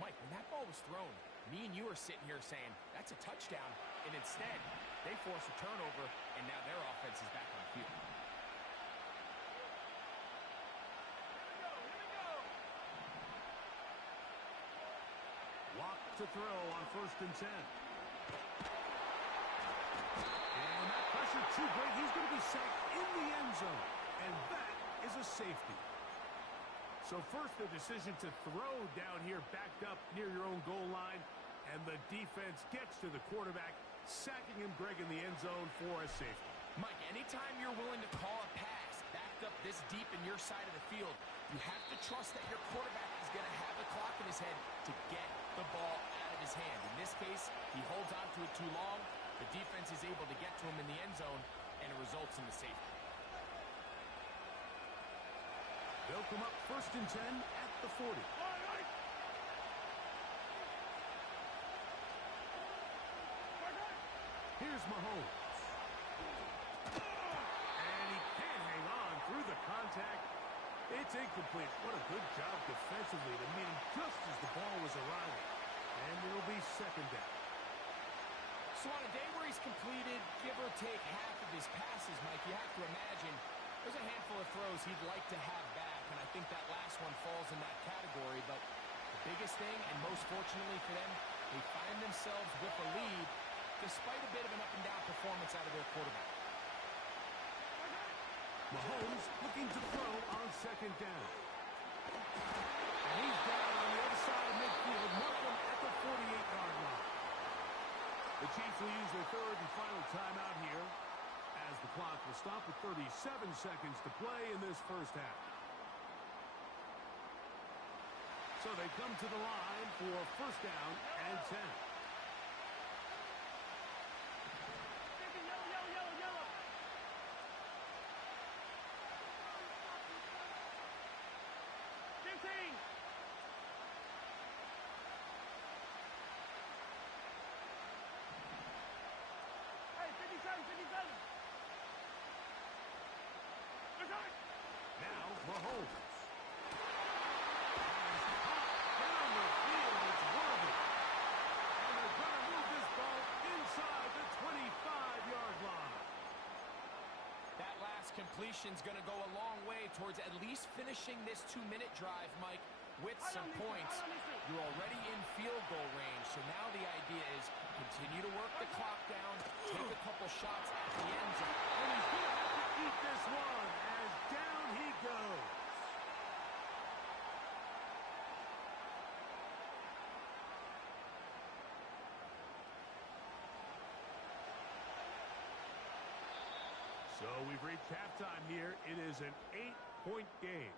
Mike, when that ball was thrown, me and you are sitting here saying, that's a touchdown. And instead, they force a turnover, and now their offense is back on the field. Walk to throw on 1st and 10. And that pressure too great. He's going to be sacked in the end zone. And that is a safety. So first the decision to throw down here backed up near your own goal line. And the defense gets to the quarterback, sacking him, Greg, in the end zone for a safety. Mike, anytime you're willing to call a pass backed up this deep in your side of the field, you have to trust that your quarterback is going to have the clock in his head to get the ball out of his hand. In this case, he holds on to it too long. The defense is able to get to him in the end zone, and it results in the safety. They'll come up 1st and 10 at the 40. Here's Mahomes. And he can't hang on through the contact. It's incomplete. What a good job defensively to meet him just as the ball was arriving. And it'll be second down. So on a day where he's completed, give or take half of his passes, Mike, you have to imagine there's a handful of throws he'd like to have back, and I think that last one falls in that category. But the biggest thing, and most fortunately for them, they find themselves with a lead despite a bit of an up-and-down performance out of their quarterback. Mahomes looking to throw on second down. And he's down on the other side of midfield, Markham at the 48-yard line. The Chiefs will use their third and final timeout here as the clock will stop with 37 seconds to play in this first half. So they come to the line for first down and 10. Now, Mahomes. Down the field, it's Worthy. And they're going to move this ball inside the 25-yard line. That last completion's going to go a long way towards at least finishing this 2-minute drive, Mike, with some points. You're already in field goal range, so now the idea is continue to work the clock down, take a couple shots at the end zone. And he's going to have to eat this one as down he goes. So we've reached halftime here. It is an 8-point game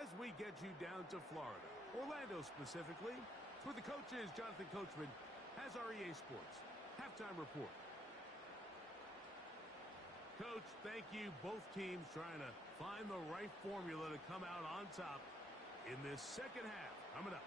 as we get you down to Florida, Orlando specifically. For the coaches, Jonathan Coachman has our EA Sports halftime report. Coach, thank you. Both teams trying to find the right formula to come out on top in this second half. Coming up.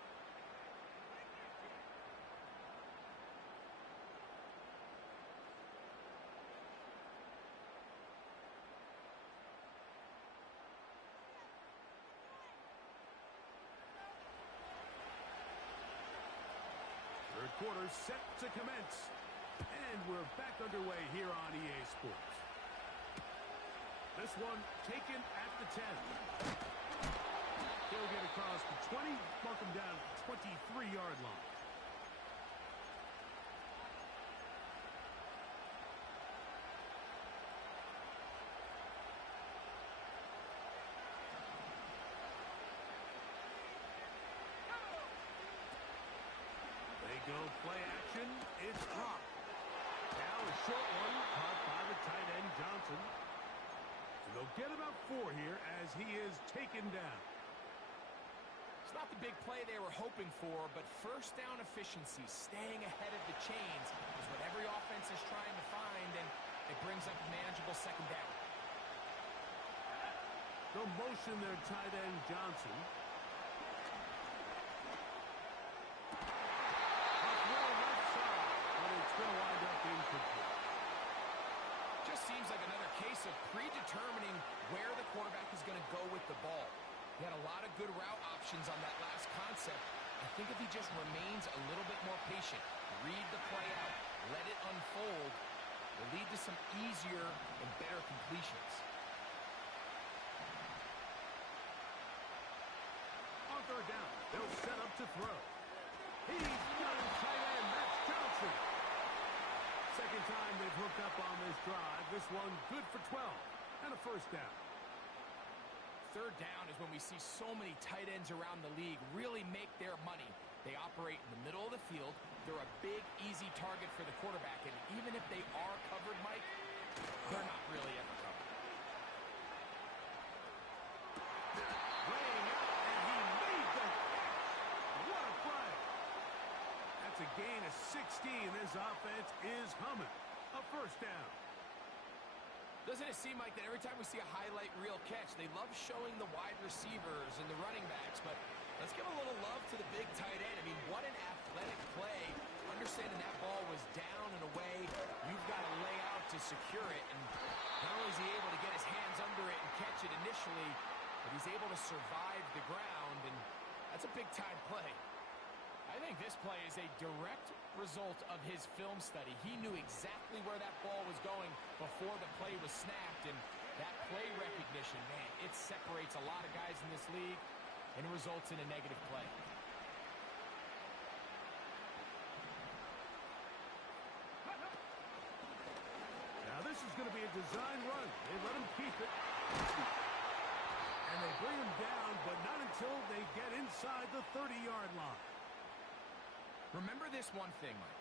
Third quarter set to commence. And we're back underway here on EA Sports. This one taken at the 10. He'll get across the 20, mark him down at the 23-yard line. They go play action. It's dropped. Now a short one caught by the tight end Johnson. And they'll get about 4 here as he is taken down. It's not the big play they were hoping for, but first down efficiency, staying ahead of the chains, is what every offense is trying to find, and it brings up a manageable second down. They'll motion their tight end Johnson. Going to wind up incomplete. Just seems like another case of predetermining where the quarterback is going to go with the ball. He had a lot of good route options on that last concept. I think if he just remains a little bit more patient, read the play out, let it unfold, will lead to some easier and better completions. On third down, they'll set up to throw. He's got his tight end, that's Johnson. Second time they've hooked up on this drive. This one good for 12 and a first down. Third down is when we see so many tight ends around the league really make their money. They operate in the middle of the field. They're a big, easy target for the quarterback. And even if they are covered, Mike, they're not really ever covered. Laying out, and he made the catch. What a play. That's a gain of 16. This offense is humming. A first down. Doesn't it seem like that every time we see a highlight reel catch, they love showing the wide receivers and the running backs, but let's give a little love to the big tight end. I mean, what an athletic play. Understanding that ball was down and away, you've got to lay out to secure it, and not only is he able to get his hands under it and catch it initially, but he's able to survive the ground, and that's a big-time play. I think this play is a direct result of his film study. He knew exactly where that ball was going before the play was snapped, and that play recognition, man, it separates a lot of guys in this league and results in a negative play. Now this is going to be a design run. They let him keep it. And they bring him down, but not until they get inside the 30-yard line. Remember this one thing, Mike.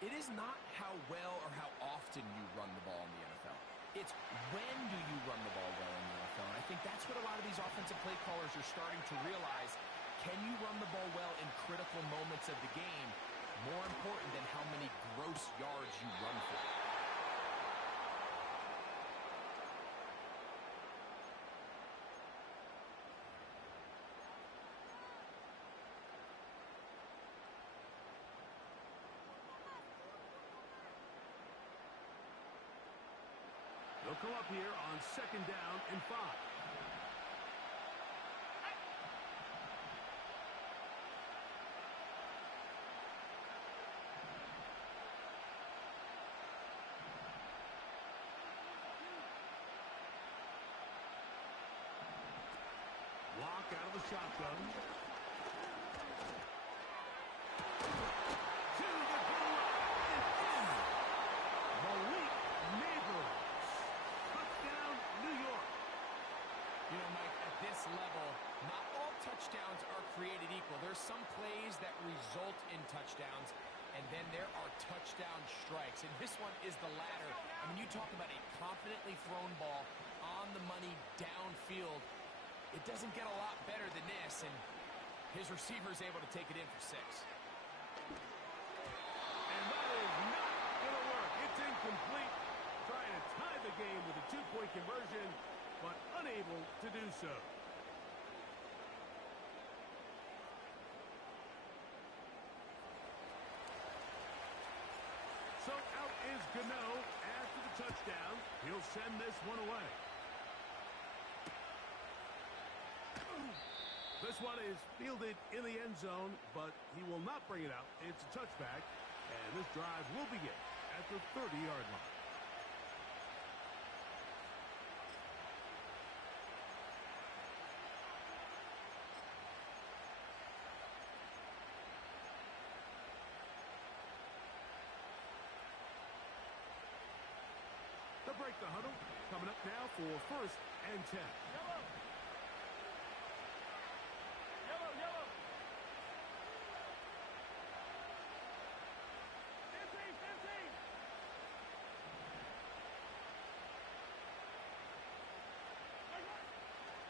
It is not how well or how often you run the ball in the NFL. It's when do you run the ball well in the NFL. And I think that's what a lot of these offensive play callers are starting to realize. Can you run the ball well in critical moments of the game? More important than how many gross yards you run for. They'll come up here on 2nd down and 5. Walk out of the shotgun. To the goal line and in. Malik Neighbors. Touchdown, New York. You know, Mike, at this level, not all touchdowns are created equal. There's some plays that result in touchdowns, and then there are touchdown strikes. And this one is the latter. I mean, you talk about a confidently thrown ball on the money downfield. It doesn't get a lot better than this, and his receiver's able to take it in for 6. And that is not going to work. It's incomplete. Trying to tie the game with a 2-point conversion, but unable to do so. So out is Gano after the touchdown. He'll send this one away. This one is fielded in the end zone, but he will not bring it out. It's a touchback, and this drive will begin at the 30-yard line. They'll break the huddle. Coming up now for 1st and 10.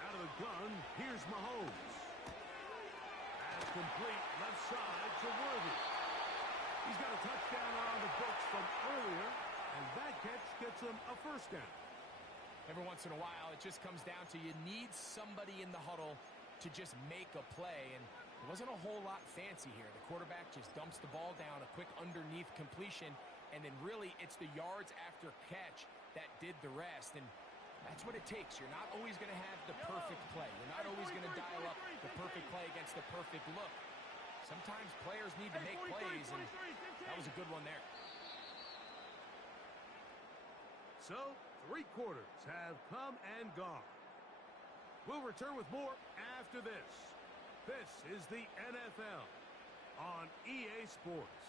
Out of the gun, here's Mahomes. Pass complete, left side to Worthy. He's got a touchdown on the books from earlier, and that catch gets him a 1st down. Every once in a while, it just comes down to you need somebody in the huddle to just make a play, and it wasn't a whole lot fancy here. The quarterback just dumps the ball down, a quick underneath completion, and then really it's the yards after catch that did the rest, and that's what it takes. You're not always going to have the perfect play. You're not always going to dial up the perfect play against the perfect look. Sometimes players need to make plays, and that was a good one there. So, 3 quarters have come and gone. We'll return with more after this. This is the NFL on EA Sports.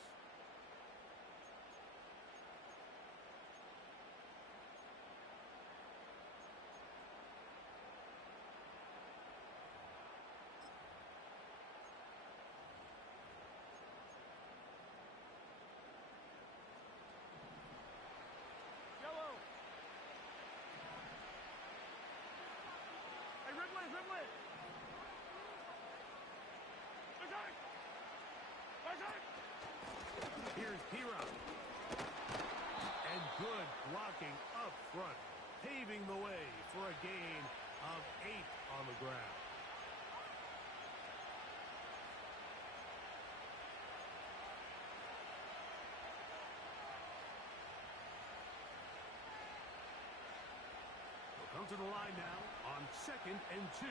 Here's Hira. And good blocking up front, paving the way for a gain of 8 on the ground. Down to the line now on 2nd and 2.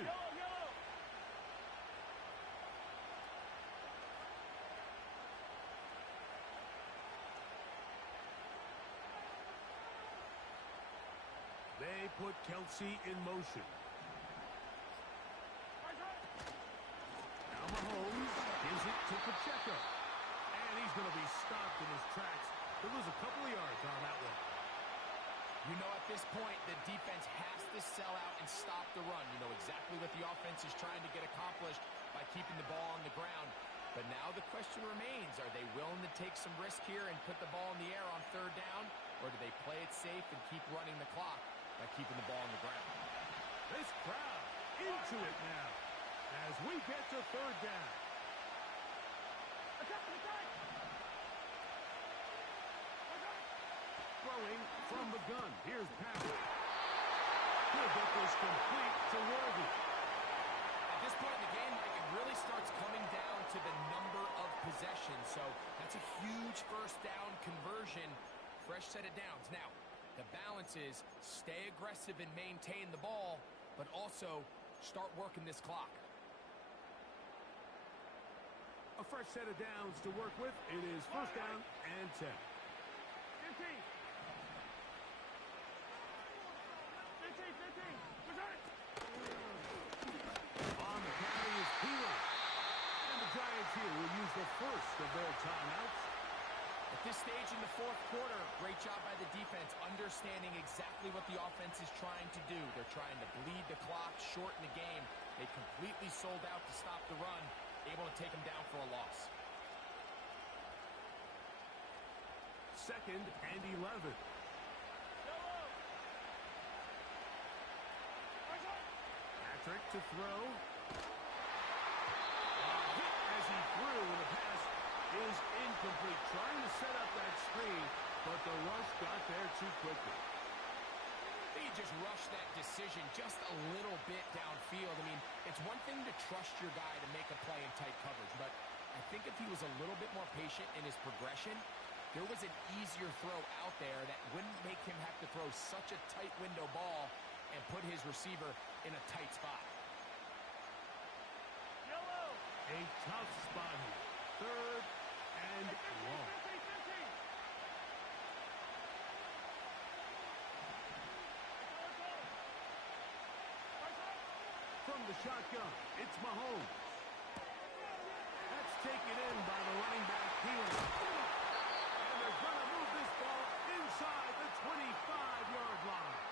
They put Kelsey in motion. Now Mahomes gives it to Pacheco. And he's going to be stopped in his tracks. He'll lose a couple of yards on that one. You know, at this point, the defense has to sell out and stop the run. You know exactly what the offense is trying to get accomplished by keeping the ball on the ground. But now the question remains, are they willing to take some risk here and put the ball in the air on 3rd down? Or do they play it safe and keep running the clock by keeping the ball on the ground? This crowd into it now as we get to 3rd down. Throwing from the gun. Here's Patrick. He'll get this complete to Worthy. At this point in the game, Mike, it really starts coming down to the number of possessions. So that's a huge 1st down conversion. Fresh set of downs. Now, the balance is stay aggressive and maintain the ball, but also start working this clock. A fresh set of downs to work with. It is 1st down and 10. 15. On the carry is Peeler. And the Giants here will use the first of their timeouts. At this stage in the 4th quarter, great job by the defense, understanding exactly what the offense is trying to do. They're trying to bleed the clock, shorten the game. They completely sold out to stop the run, able to take them down for a loss. 2nd and 11. Patrick to throw. Hit as he threw, and the pass is incomplete. Trying to set up that screen, but the rush got there too quickly. I think he just rushed that decision just a little bit downfield. I mean, it's one thing to trust your guy to make a play in tight coverage, but I think if he was a little bit more patient in his progression, there was an easier throw out there that wouldn't make him have to throw such a tight window ball and put his receiver in a tight spot. A tough spot here. 3rd and long. From the shotgun, it's Mahomes. That's taken in by the running back, Peeler. And they're going to move this ball inside the 25-yard line.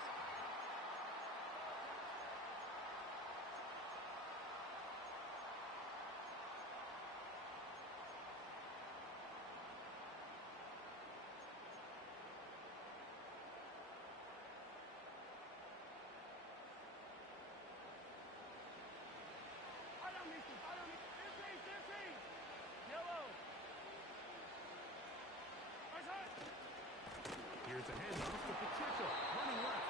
Here's a handoff to Pacheco, running left.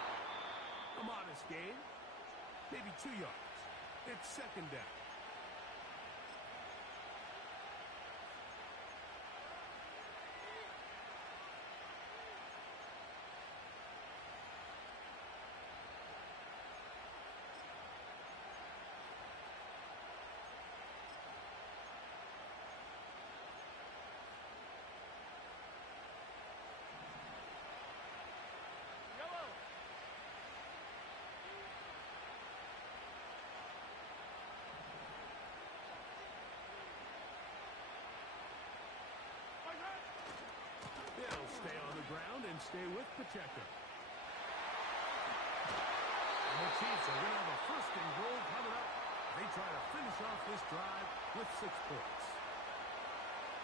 A modest gain, maybe 2 yards. It's 2nd down. They'll stay on the ground and stay with Pacheco. And the Chiefs are going to have a 1st and goal coming up. They try to finish off this drive with 6 points.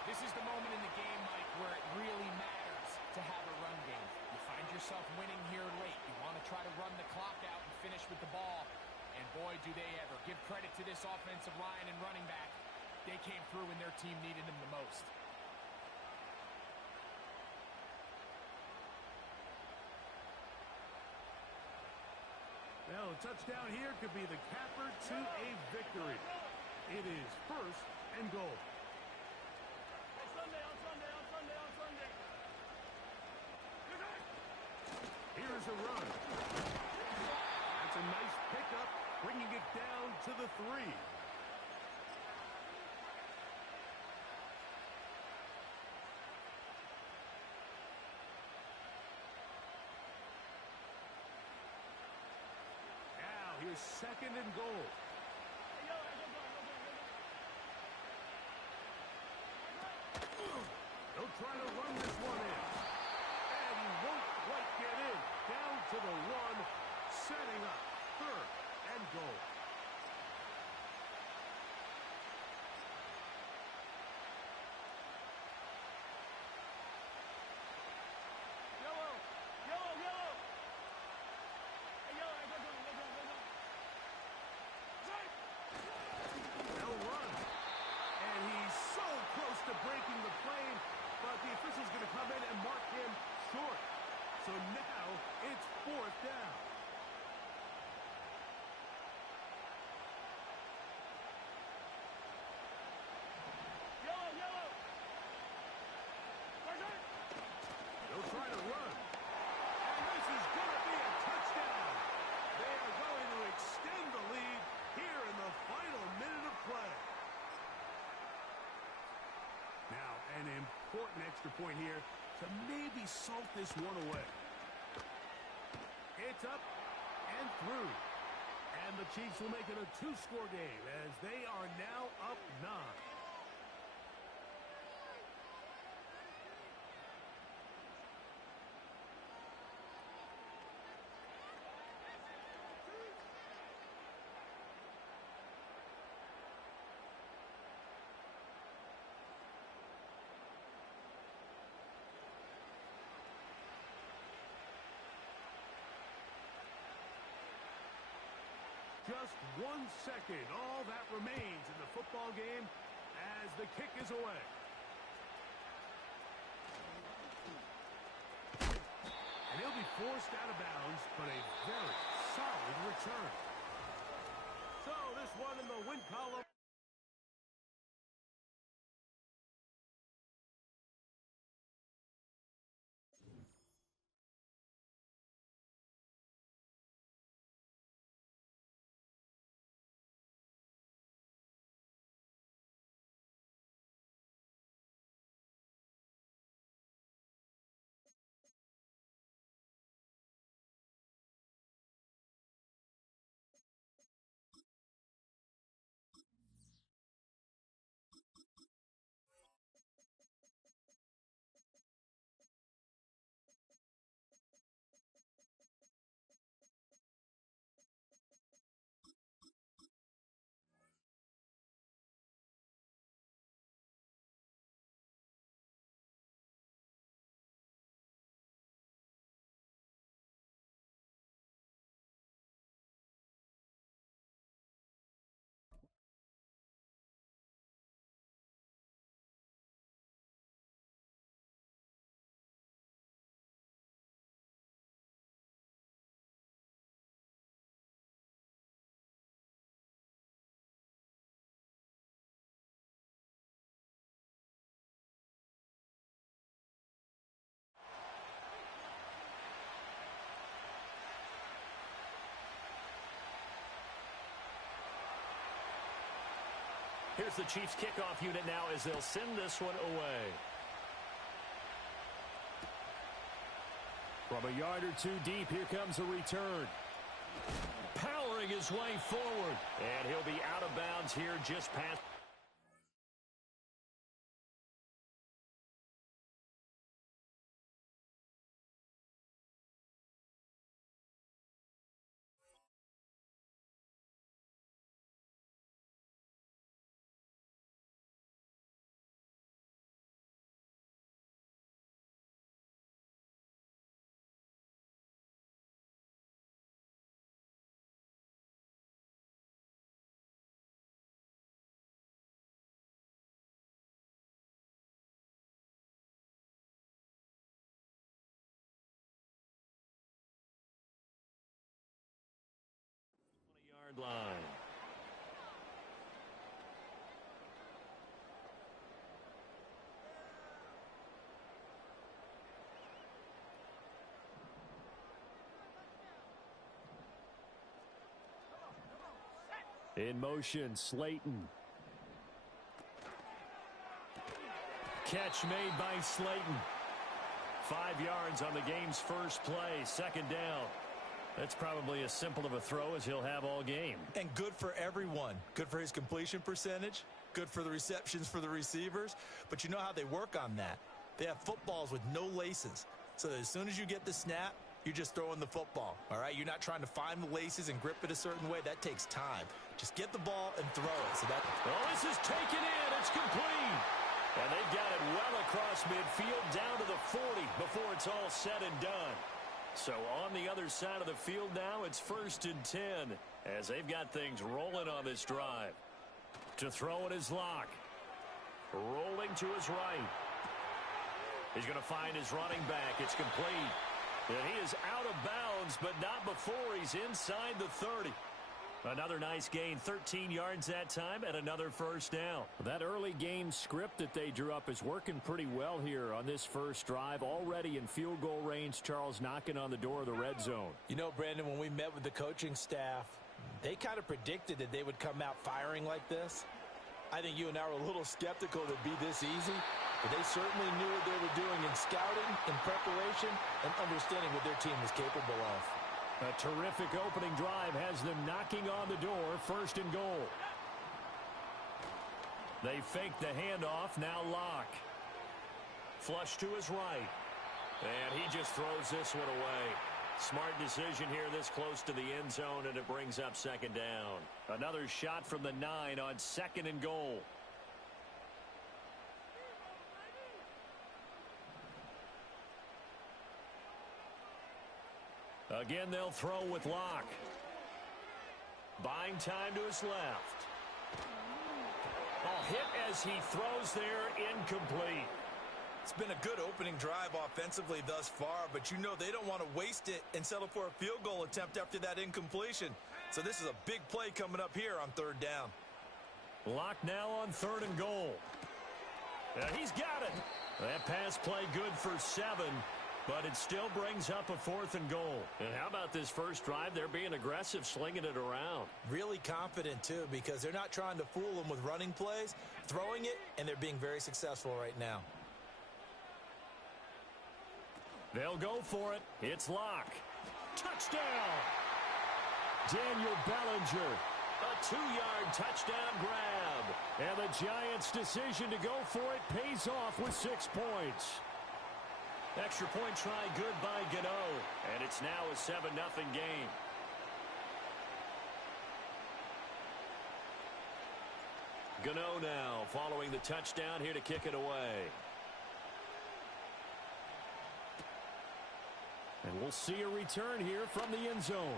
This is the moment in the game, Mike, where it really matters to have a run game. You find yourself winning here late. You want to try to run the clock out and finish with the ball. And boy, do they ever. Give credit to this offensive line and running back. They came through when their team needed them the most. Well, a touchdown here could be the capper to a victory. It is 1st and goal. On Sunday. Here's a run. with 2nd and goal. He'll try to run this one in. And he won't quite get in. Down to the 1, setting up 3rd and goal. They'll run. And he's so close to breaking the plane, but the official's going to come in and mark him short. So now it's 4th down. They'll try to run. And this is going to be a touchdown. They are going to extend the lead here in the final minute of play. Now, an important extra point here to maybe salt this one away. It's up and through. And the Chiefs will make it a 2-score game as they are now up 9. Just 1 second, all that remains in the football game as the kick is away. And he'll be forced out of bounds, but a very solid return. So this one in the win column. Here's the Chiefs kickoff unit now as they'll send this one away. From a yard or two deep, here comes a return. Powering his way forward. And he'll be out of bounds here just past. Line. In motion, Slayton. Catch made by Slayton. 5 yards on the game's first play, 2nd down. That's probably as simple of a throw as he'll have all game. And good for everyone. Good for his completion percentage. Good for the receptions for the receivers. But you know how they work on that. They have footballs with no laces. So that as soon as you get the snap, you're just throwing the football. All right? You're not trying to find the laces and grip it a certain way. That takes time. Just get the ball and throw it. So that. Oh, this is taken in. It's complete. And they've got it well across midfield down to the 40 before it's all said and done. So on the other side of the field now, it's 1st and 10 as they've got things rolling on this drive. To throw it is Locke. Rolling to his right. He's going to find his running back. It's complete. And he is out of bounds, but not before he's inside the 30. Another nice gain, 13 yards that time, and another first down. That early game script that they drew up is working pretty well here on this first drive. Already in field goal range, Charles knocking on the door of the red zone. You know, Brandon, when we met with the coaching staff, they kind of predicted that they would come out firing like this. I think you and I were a little skeptical that it'd be this easy, but they certainly knew what they were doing in scouting, in preparation, and understanding what their team was capable of. A terrific opening drive has them knocking on the door, 1st and goal. They fake the handoff, now Locke. Flush to his right. And he just throws this one away. Smart decision here this close to the end zone, and it brings up 2nd down. Another shot from the 9 on 2nd and goal. Again, they'll throw with Locke. Buying time to his left. Hit as he throws there, incomplete. It's been a good opening drive offensively thus far, but you know they don't want to waste it and settle for a field goal attempt after that incompletion. So this is a big play coming up here on 3rd down. Locke now on 3rd and goal. He's got it. That pass play good for 7. But it still brings up a 4th and goal. And how about this first drive? They're being aggressive, slinging it around. Really confident, too, because they're not trying to fool them with running plays, throwing it, and they're being very successful right now. They'll go for it. It's Locke. Touchdown! Daniel Bellinger. A 2-yard touchdown grab. And the Giants' decision to go for it pays off with 6 points. Extra point try good by Gano. And it's now a 7-0 game. Gano now following the touchdown here to kick it away. And we'll see a return here from the end zone.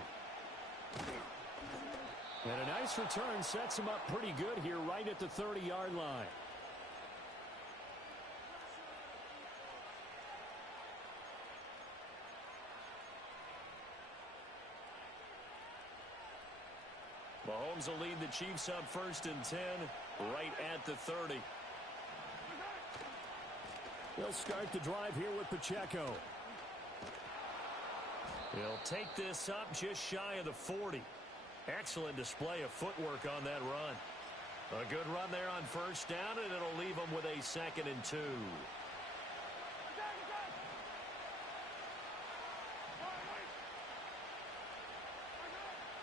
And a nice return sets him up pretty good here right at the 30-yard line. Mahomes will lead the Chiefs up 1st and 10 right at the 30. They'll start the drive here with Pacheco. He'll take this up just shy of the 40. Excellent display of footwork on that run. A good run there on 1st down, and it'll leave them with a 2nd and 2.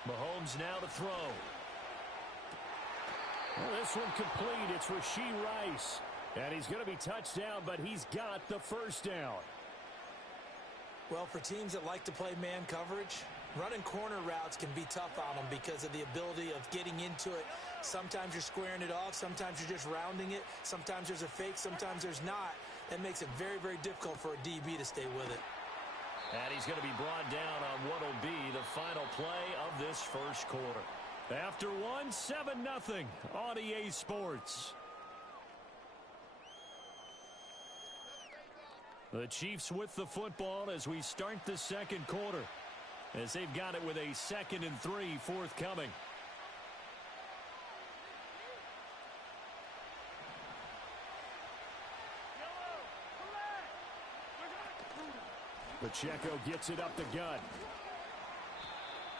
Mahomes now to throw. Well, this one complete. It's Rashee Rice. And he's going to be touched down, but he's got the 1st down. Well, for teams that like to play man coverage, running corner routes can be tough on them because of the ability of getting into it. Sometimes you're squaring it off. Sometimes you're just rounding it. Sometimes there's a fake. Sometimes there's not. That makes it very, very difficult for a DB to stay with it. And he's going to be brought down on what will be the final play of this first quarter. After 7-0 on EA Sports. The Chiefs with the football as we start the 2nd quarter, as they've got it with a 2nd and 3 forthcoming. Pacheco gets it up the gut.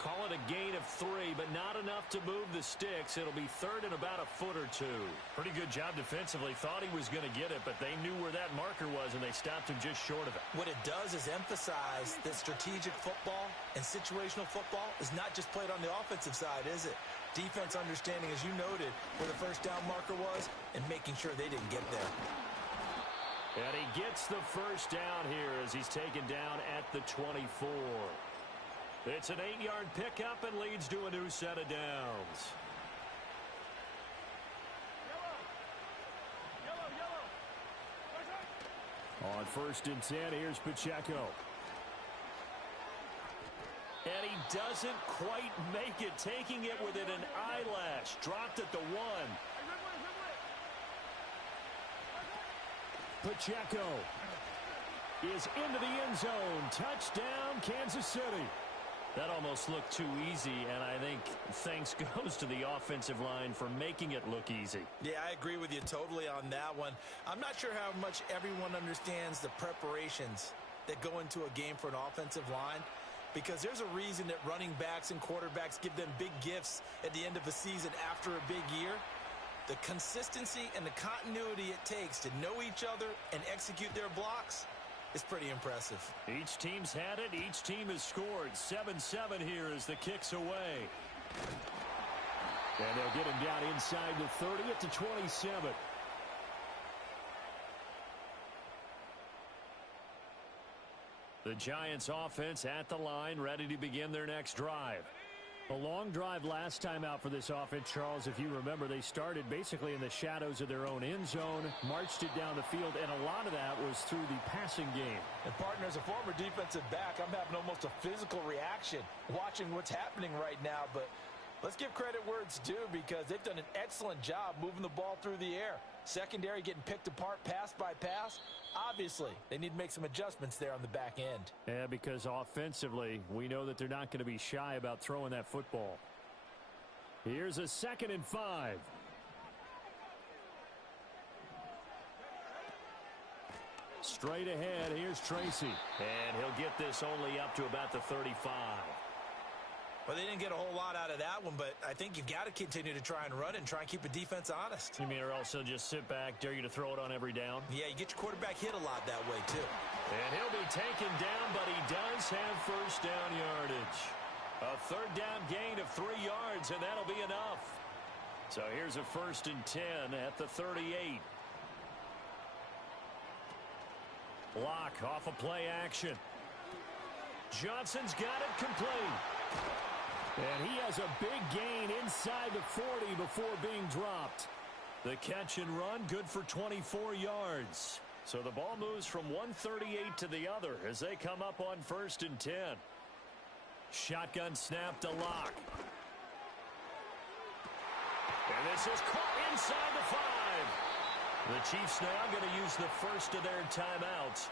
Call it a gain of 3, but not enough to move the sticks. It'll be third and about a foot or two. Pretty good job defensively. Thought he was going to get it, but they knew where that marker was, and they stopped him just short of it. What it does is emphasize that strategic football and situational football is not just played on the offensive side, is it? Defense understanding, as you noted, where the first down marker was and making sure they didn't get there. And he gets the first down here as he's taken down at the 24. It's an 8-yard pickup and leads to a new set of downs. On first and 10, here's Pacheco. And he doesn't quite make it, taking it within an eyelash. Dropped at the 1. Pacheco is into the end zone. Touchdown, Kansas City. That almost looked too easy, and I think thanks goes to the offensive line for making it look easy. Yeah, I agree with you totally on that one. I'm not sure how much everyone understands the preparations that go into a game for an offensive line, because there's a reason that running backs and quarterbacks give them big gifts at the end of a season after a big year. The consistency and the continuity it takes to know each other and execute their blocks is pretty impressive. Each team's had it. Each team has scored. 7-7 here as the kick's away. And they'll get him down inside the 30 at the 27. The Giants offense at the line, ready to begin their next drive. A long drive last time out for this offense, Charles. If you remember, they started basically in the shadows of their own end zone, marched it down the field, and a lot of that was through the passing game. And, partner, as a former defensive back, I'm having almost a physical reaction watching what's happening right now. But let's give credit where it's due, because they've done an excellent job moving the ball through the air. Secondary getting picked apart pass by pass. Obviously, they need to make some adjustments there on the back end. Yeah, because offensively, we know that they're not going to be shy about throwing that football. Here's a 2nd and 5. Straight ahead, here's Tracy. And he'll get this only up to about the 35. Well, they didn't get a whole lot out of that one, but I think you've got to continue to try and run and try and keep a defense honest. You mean, or also just sit back, dare you to throw it on every down? Yeah, you get your quarterback hit a lot that way, too. And he'll be taken down, but he does have first down yardage. A third down gain of 3 yards, and that'll be enough. So here's a 1st and 10 at the 38. Block off a play action. Johnson's got it complete. And he has a big gain inside the 40 before being dropped. The catch and run, good for 24 yards. So the ball moves from 138 to the other as they come up on 1st and 10. Shotgun snap to Lock. And this is caught inside the 5. The Chiefs now going to use the first of their timeouts,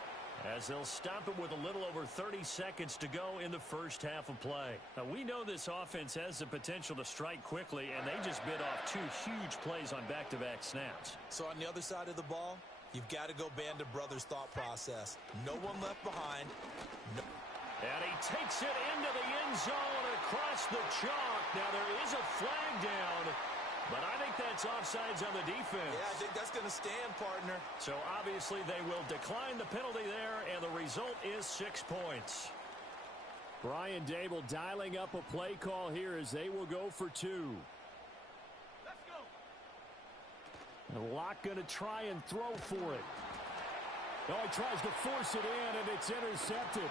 as they'll stop it with a little over 30 seconds to go in the first half of play. Now, we know this offense has the potential to strike quickly, and they just bit off 2 huge plays on back-to-back snaps. So on the other side of the ball, you've got to go Band of Brothers thought process. No one left behind. No. And he takes it into the end zone across the chalk. Now, there is a flag down, but I think that's offsides on the defense. Yeah, I think that's going to stand, partner. So obviously they will decline the penalty there, and the result is 6 points. Brian Dable dialing up a play call here as they will go for 2. Let's go. And Locke going to try and throw for it. Oh, he tries to force it in, and it's intercepted.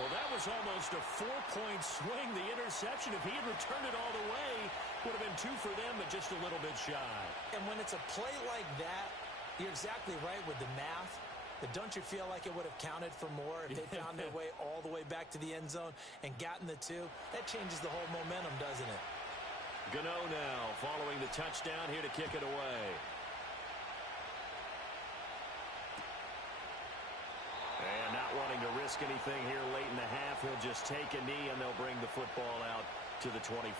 Well, that was almost a 4-point swing. The interception, if he had returned it all the way, would have been 2 for them, but just a little bit shy. And when it's a play like that, you're exactly right with the math. But don't you feel like it would have counted for more if they found their way all the way back to the end zone and gotten the 2? That changes the whole momentum, doesn't it? Gano now following the touchdown here to kick it away. And not wanting to risk anything here late in the half, he'll just take a knee and they'll bring the football out to the 25.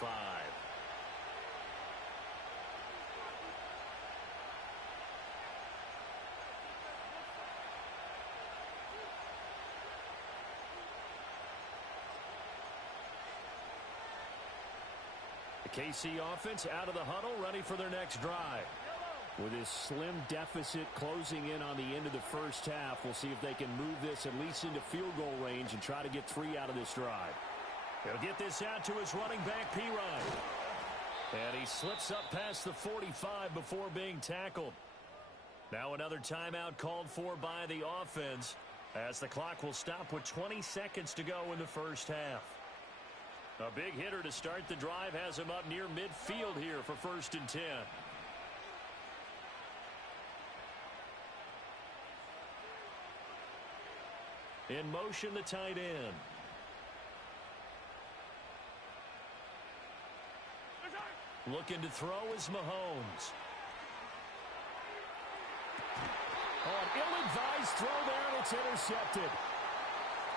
KC offense out of the huddle, ready for their next drive. With this slim deficit closing in on the end of the first half, we'll see if they can move this at least into field goal range and try to get 3 out of this drive. He'll get this out to his running back, P-Ryan. And he slips up past the 45 before being tackled. Now another timeout called for by the offense, as the clock will stop with 20 seconds to go in the first half. A big hitter to start the drive has him up near midfield here for 1st and 10. In motion, the tight end. Looking to throw is Mahomes. Oh, an ill-advised throw there, and it's intercepted.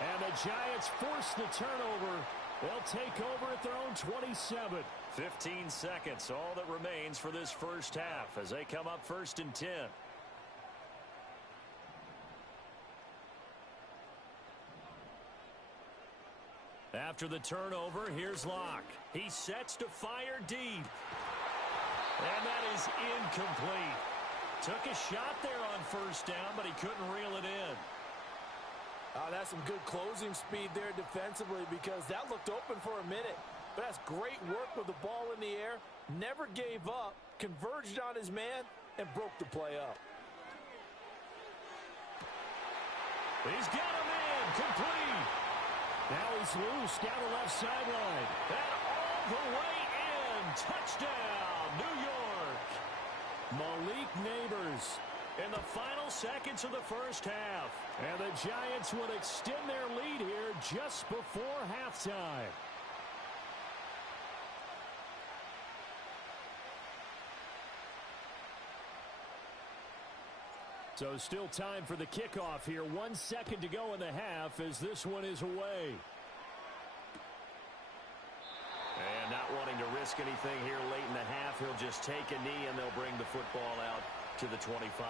And the Giants force the turnover. They'll take over at their own 27. 15 seconds, all that remains for this first half as they come up 1st and 10. After the turnover, here's Locke. He sets to fire deep. And that is incomplete. Took a shot there on 1st down, but he couldn't reel it in. That's some good closing speed there defensively, because that looked open for a minute. But that's great work with the ball in the air. Never gave up, converged on his man, and broke the play up. He's got him in. Complete. Now he's loose down the left sideline. And all the way in. Touchdown, New York. Malik Neighbors In the final seconds of the first half. And the Giants would extend their lead here just before halftime. So still time for the kickoff here. 1 second to go in the half as this one is away. And not wanting to risk anything here late in the half, he'll just take a knee and they'll bring the football out to the 25.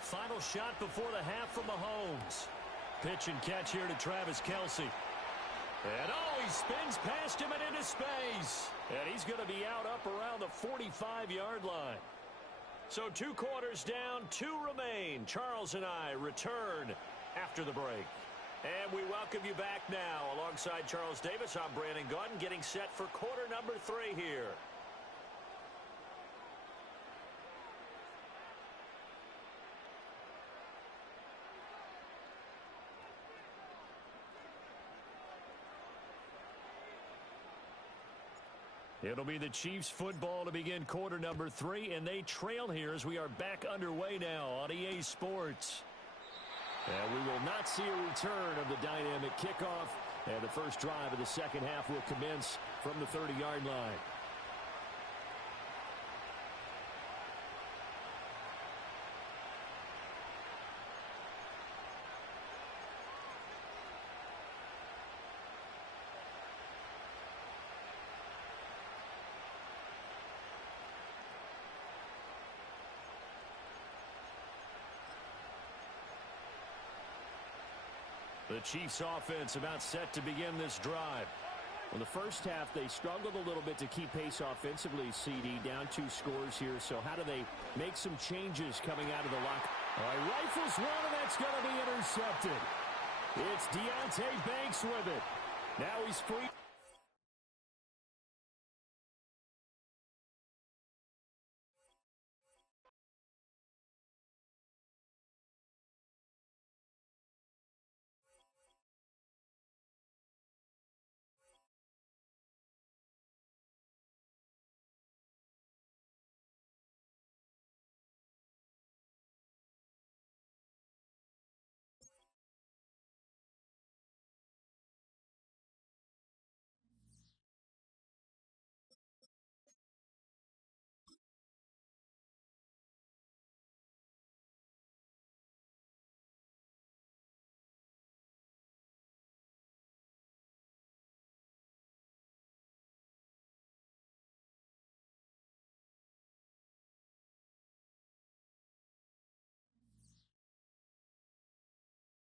Final shot before the half from Mahomes. Pitch and catch here to Travis Kelce. And oh, he spins past him and into space. And he's going to be out up around the 45-yard line. So 2 quarters down, 2 remain. Charles and I return after the break. And we welcome you back now. Alongside Charles Davis, I'm Brandon Gaudin, getting set for quarter number 3 here. It'll be the Chiefs football to begin quarter number 3, and they trail here as we are back underway now on EA Sports. And we will not see a return of the dynamic kickoff, and the first drive of the second half will commence from the 30-yard line. The Chiefs offense about set to begin this drive. In the first half, they struggled a little bit to keep pace offensively, CD, down 2 scores here. So how do they make some changes coming out of the lock? All right, rifles one, and that's going to be intercepted. It's Deonte Banks with it. Now he's free.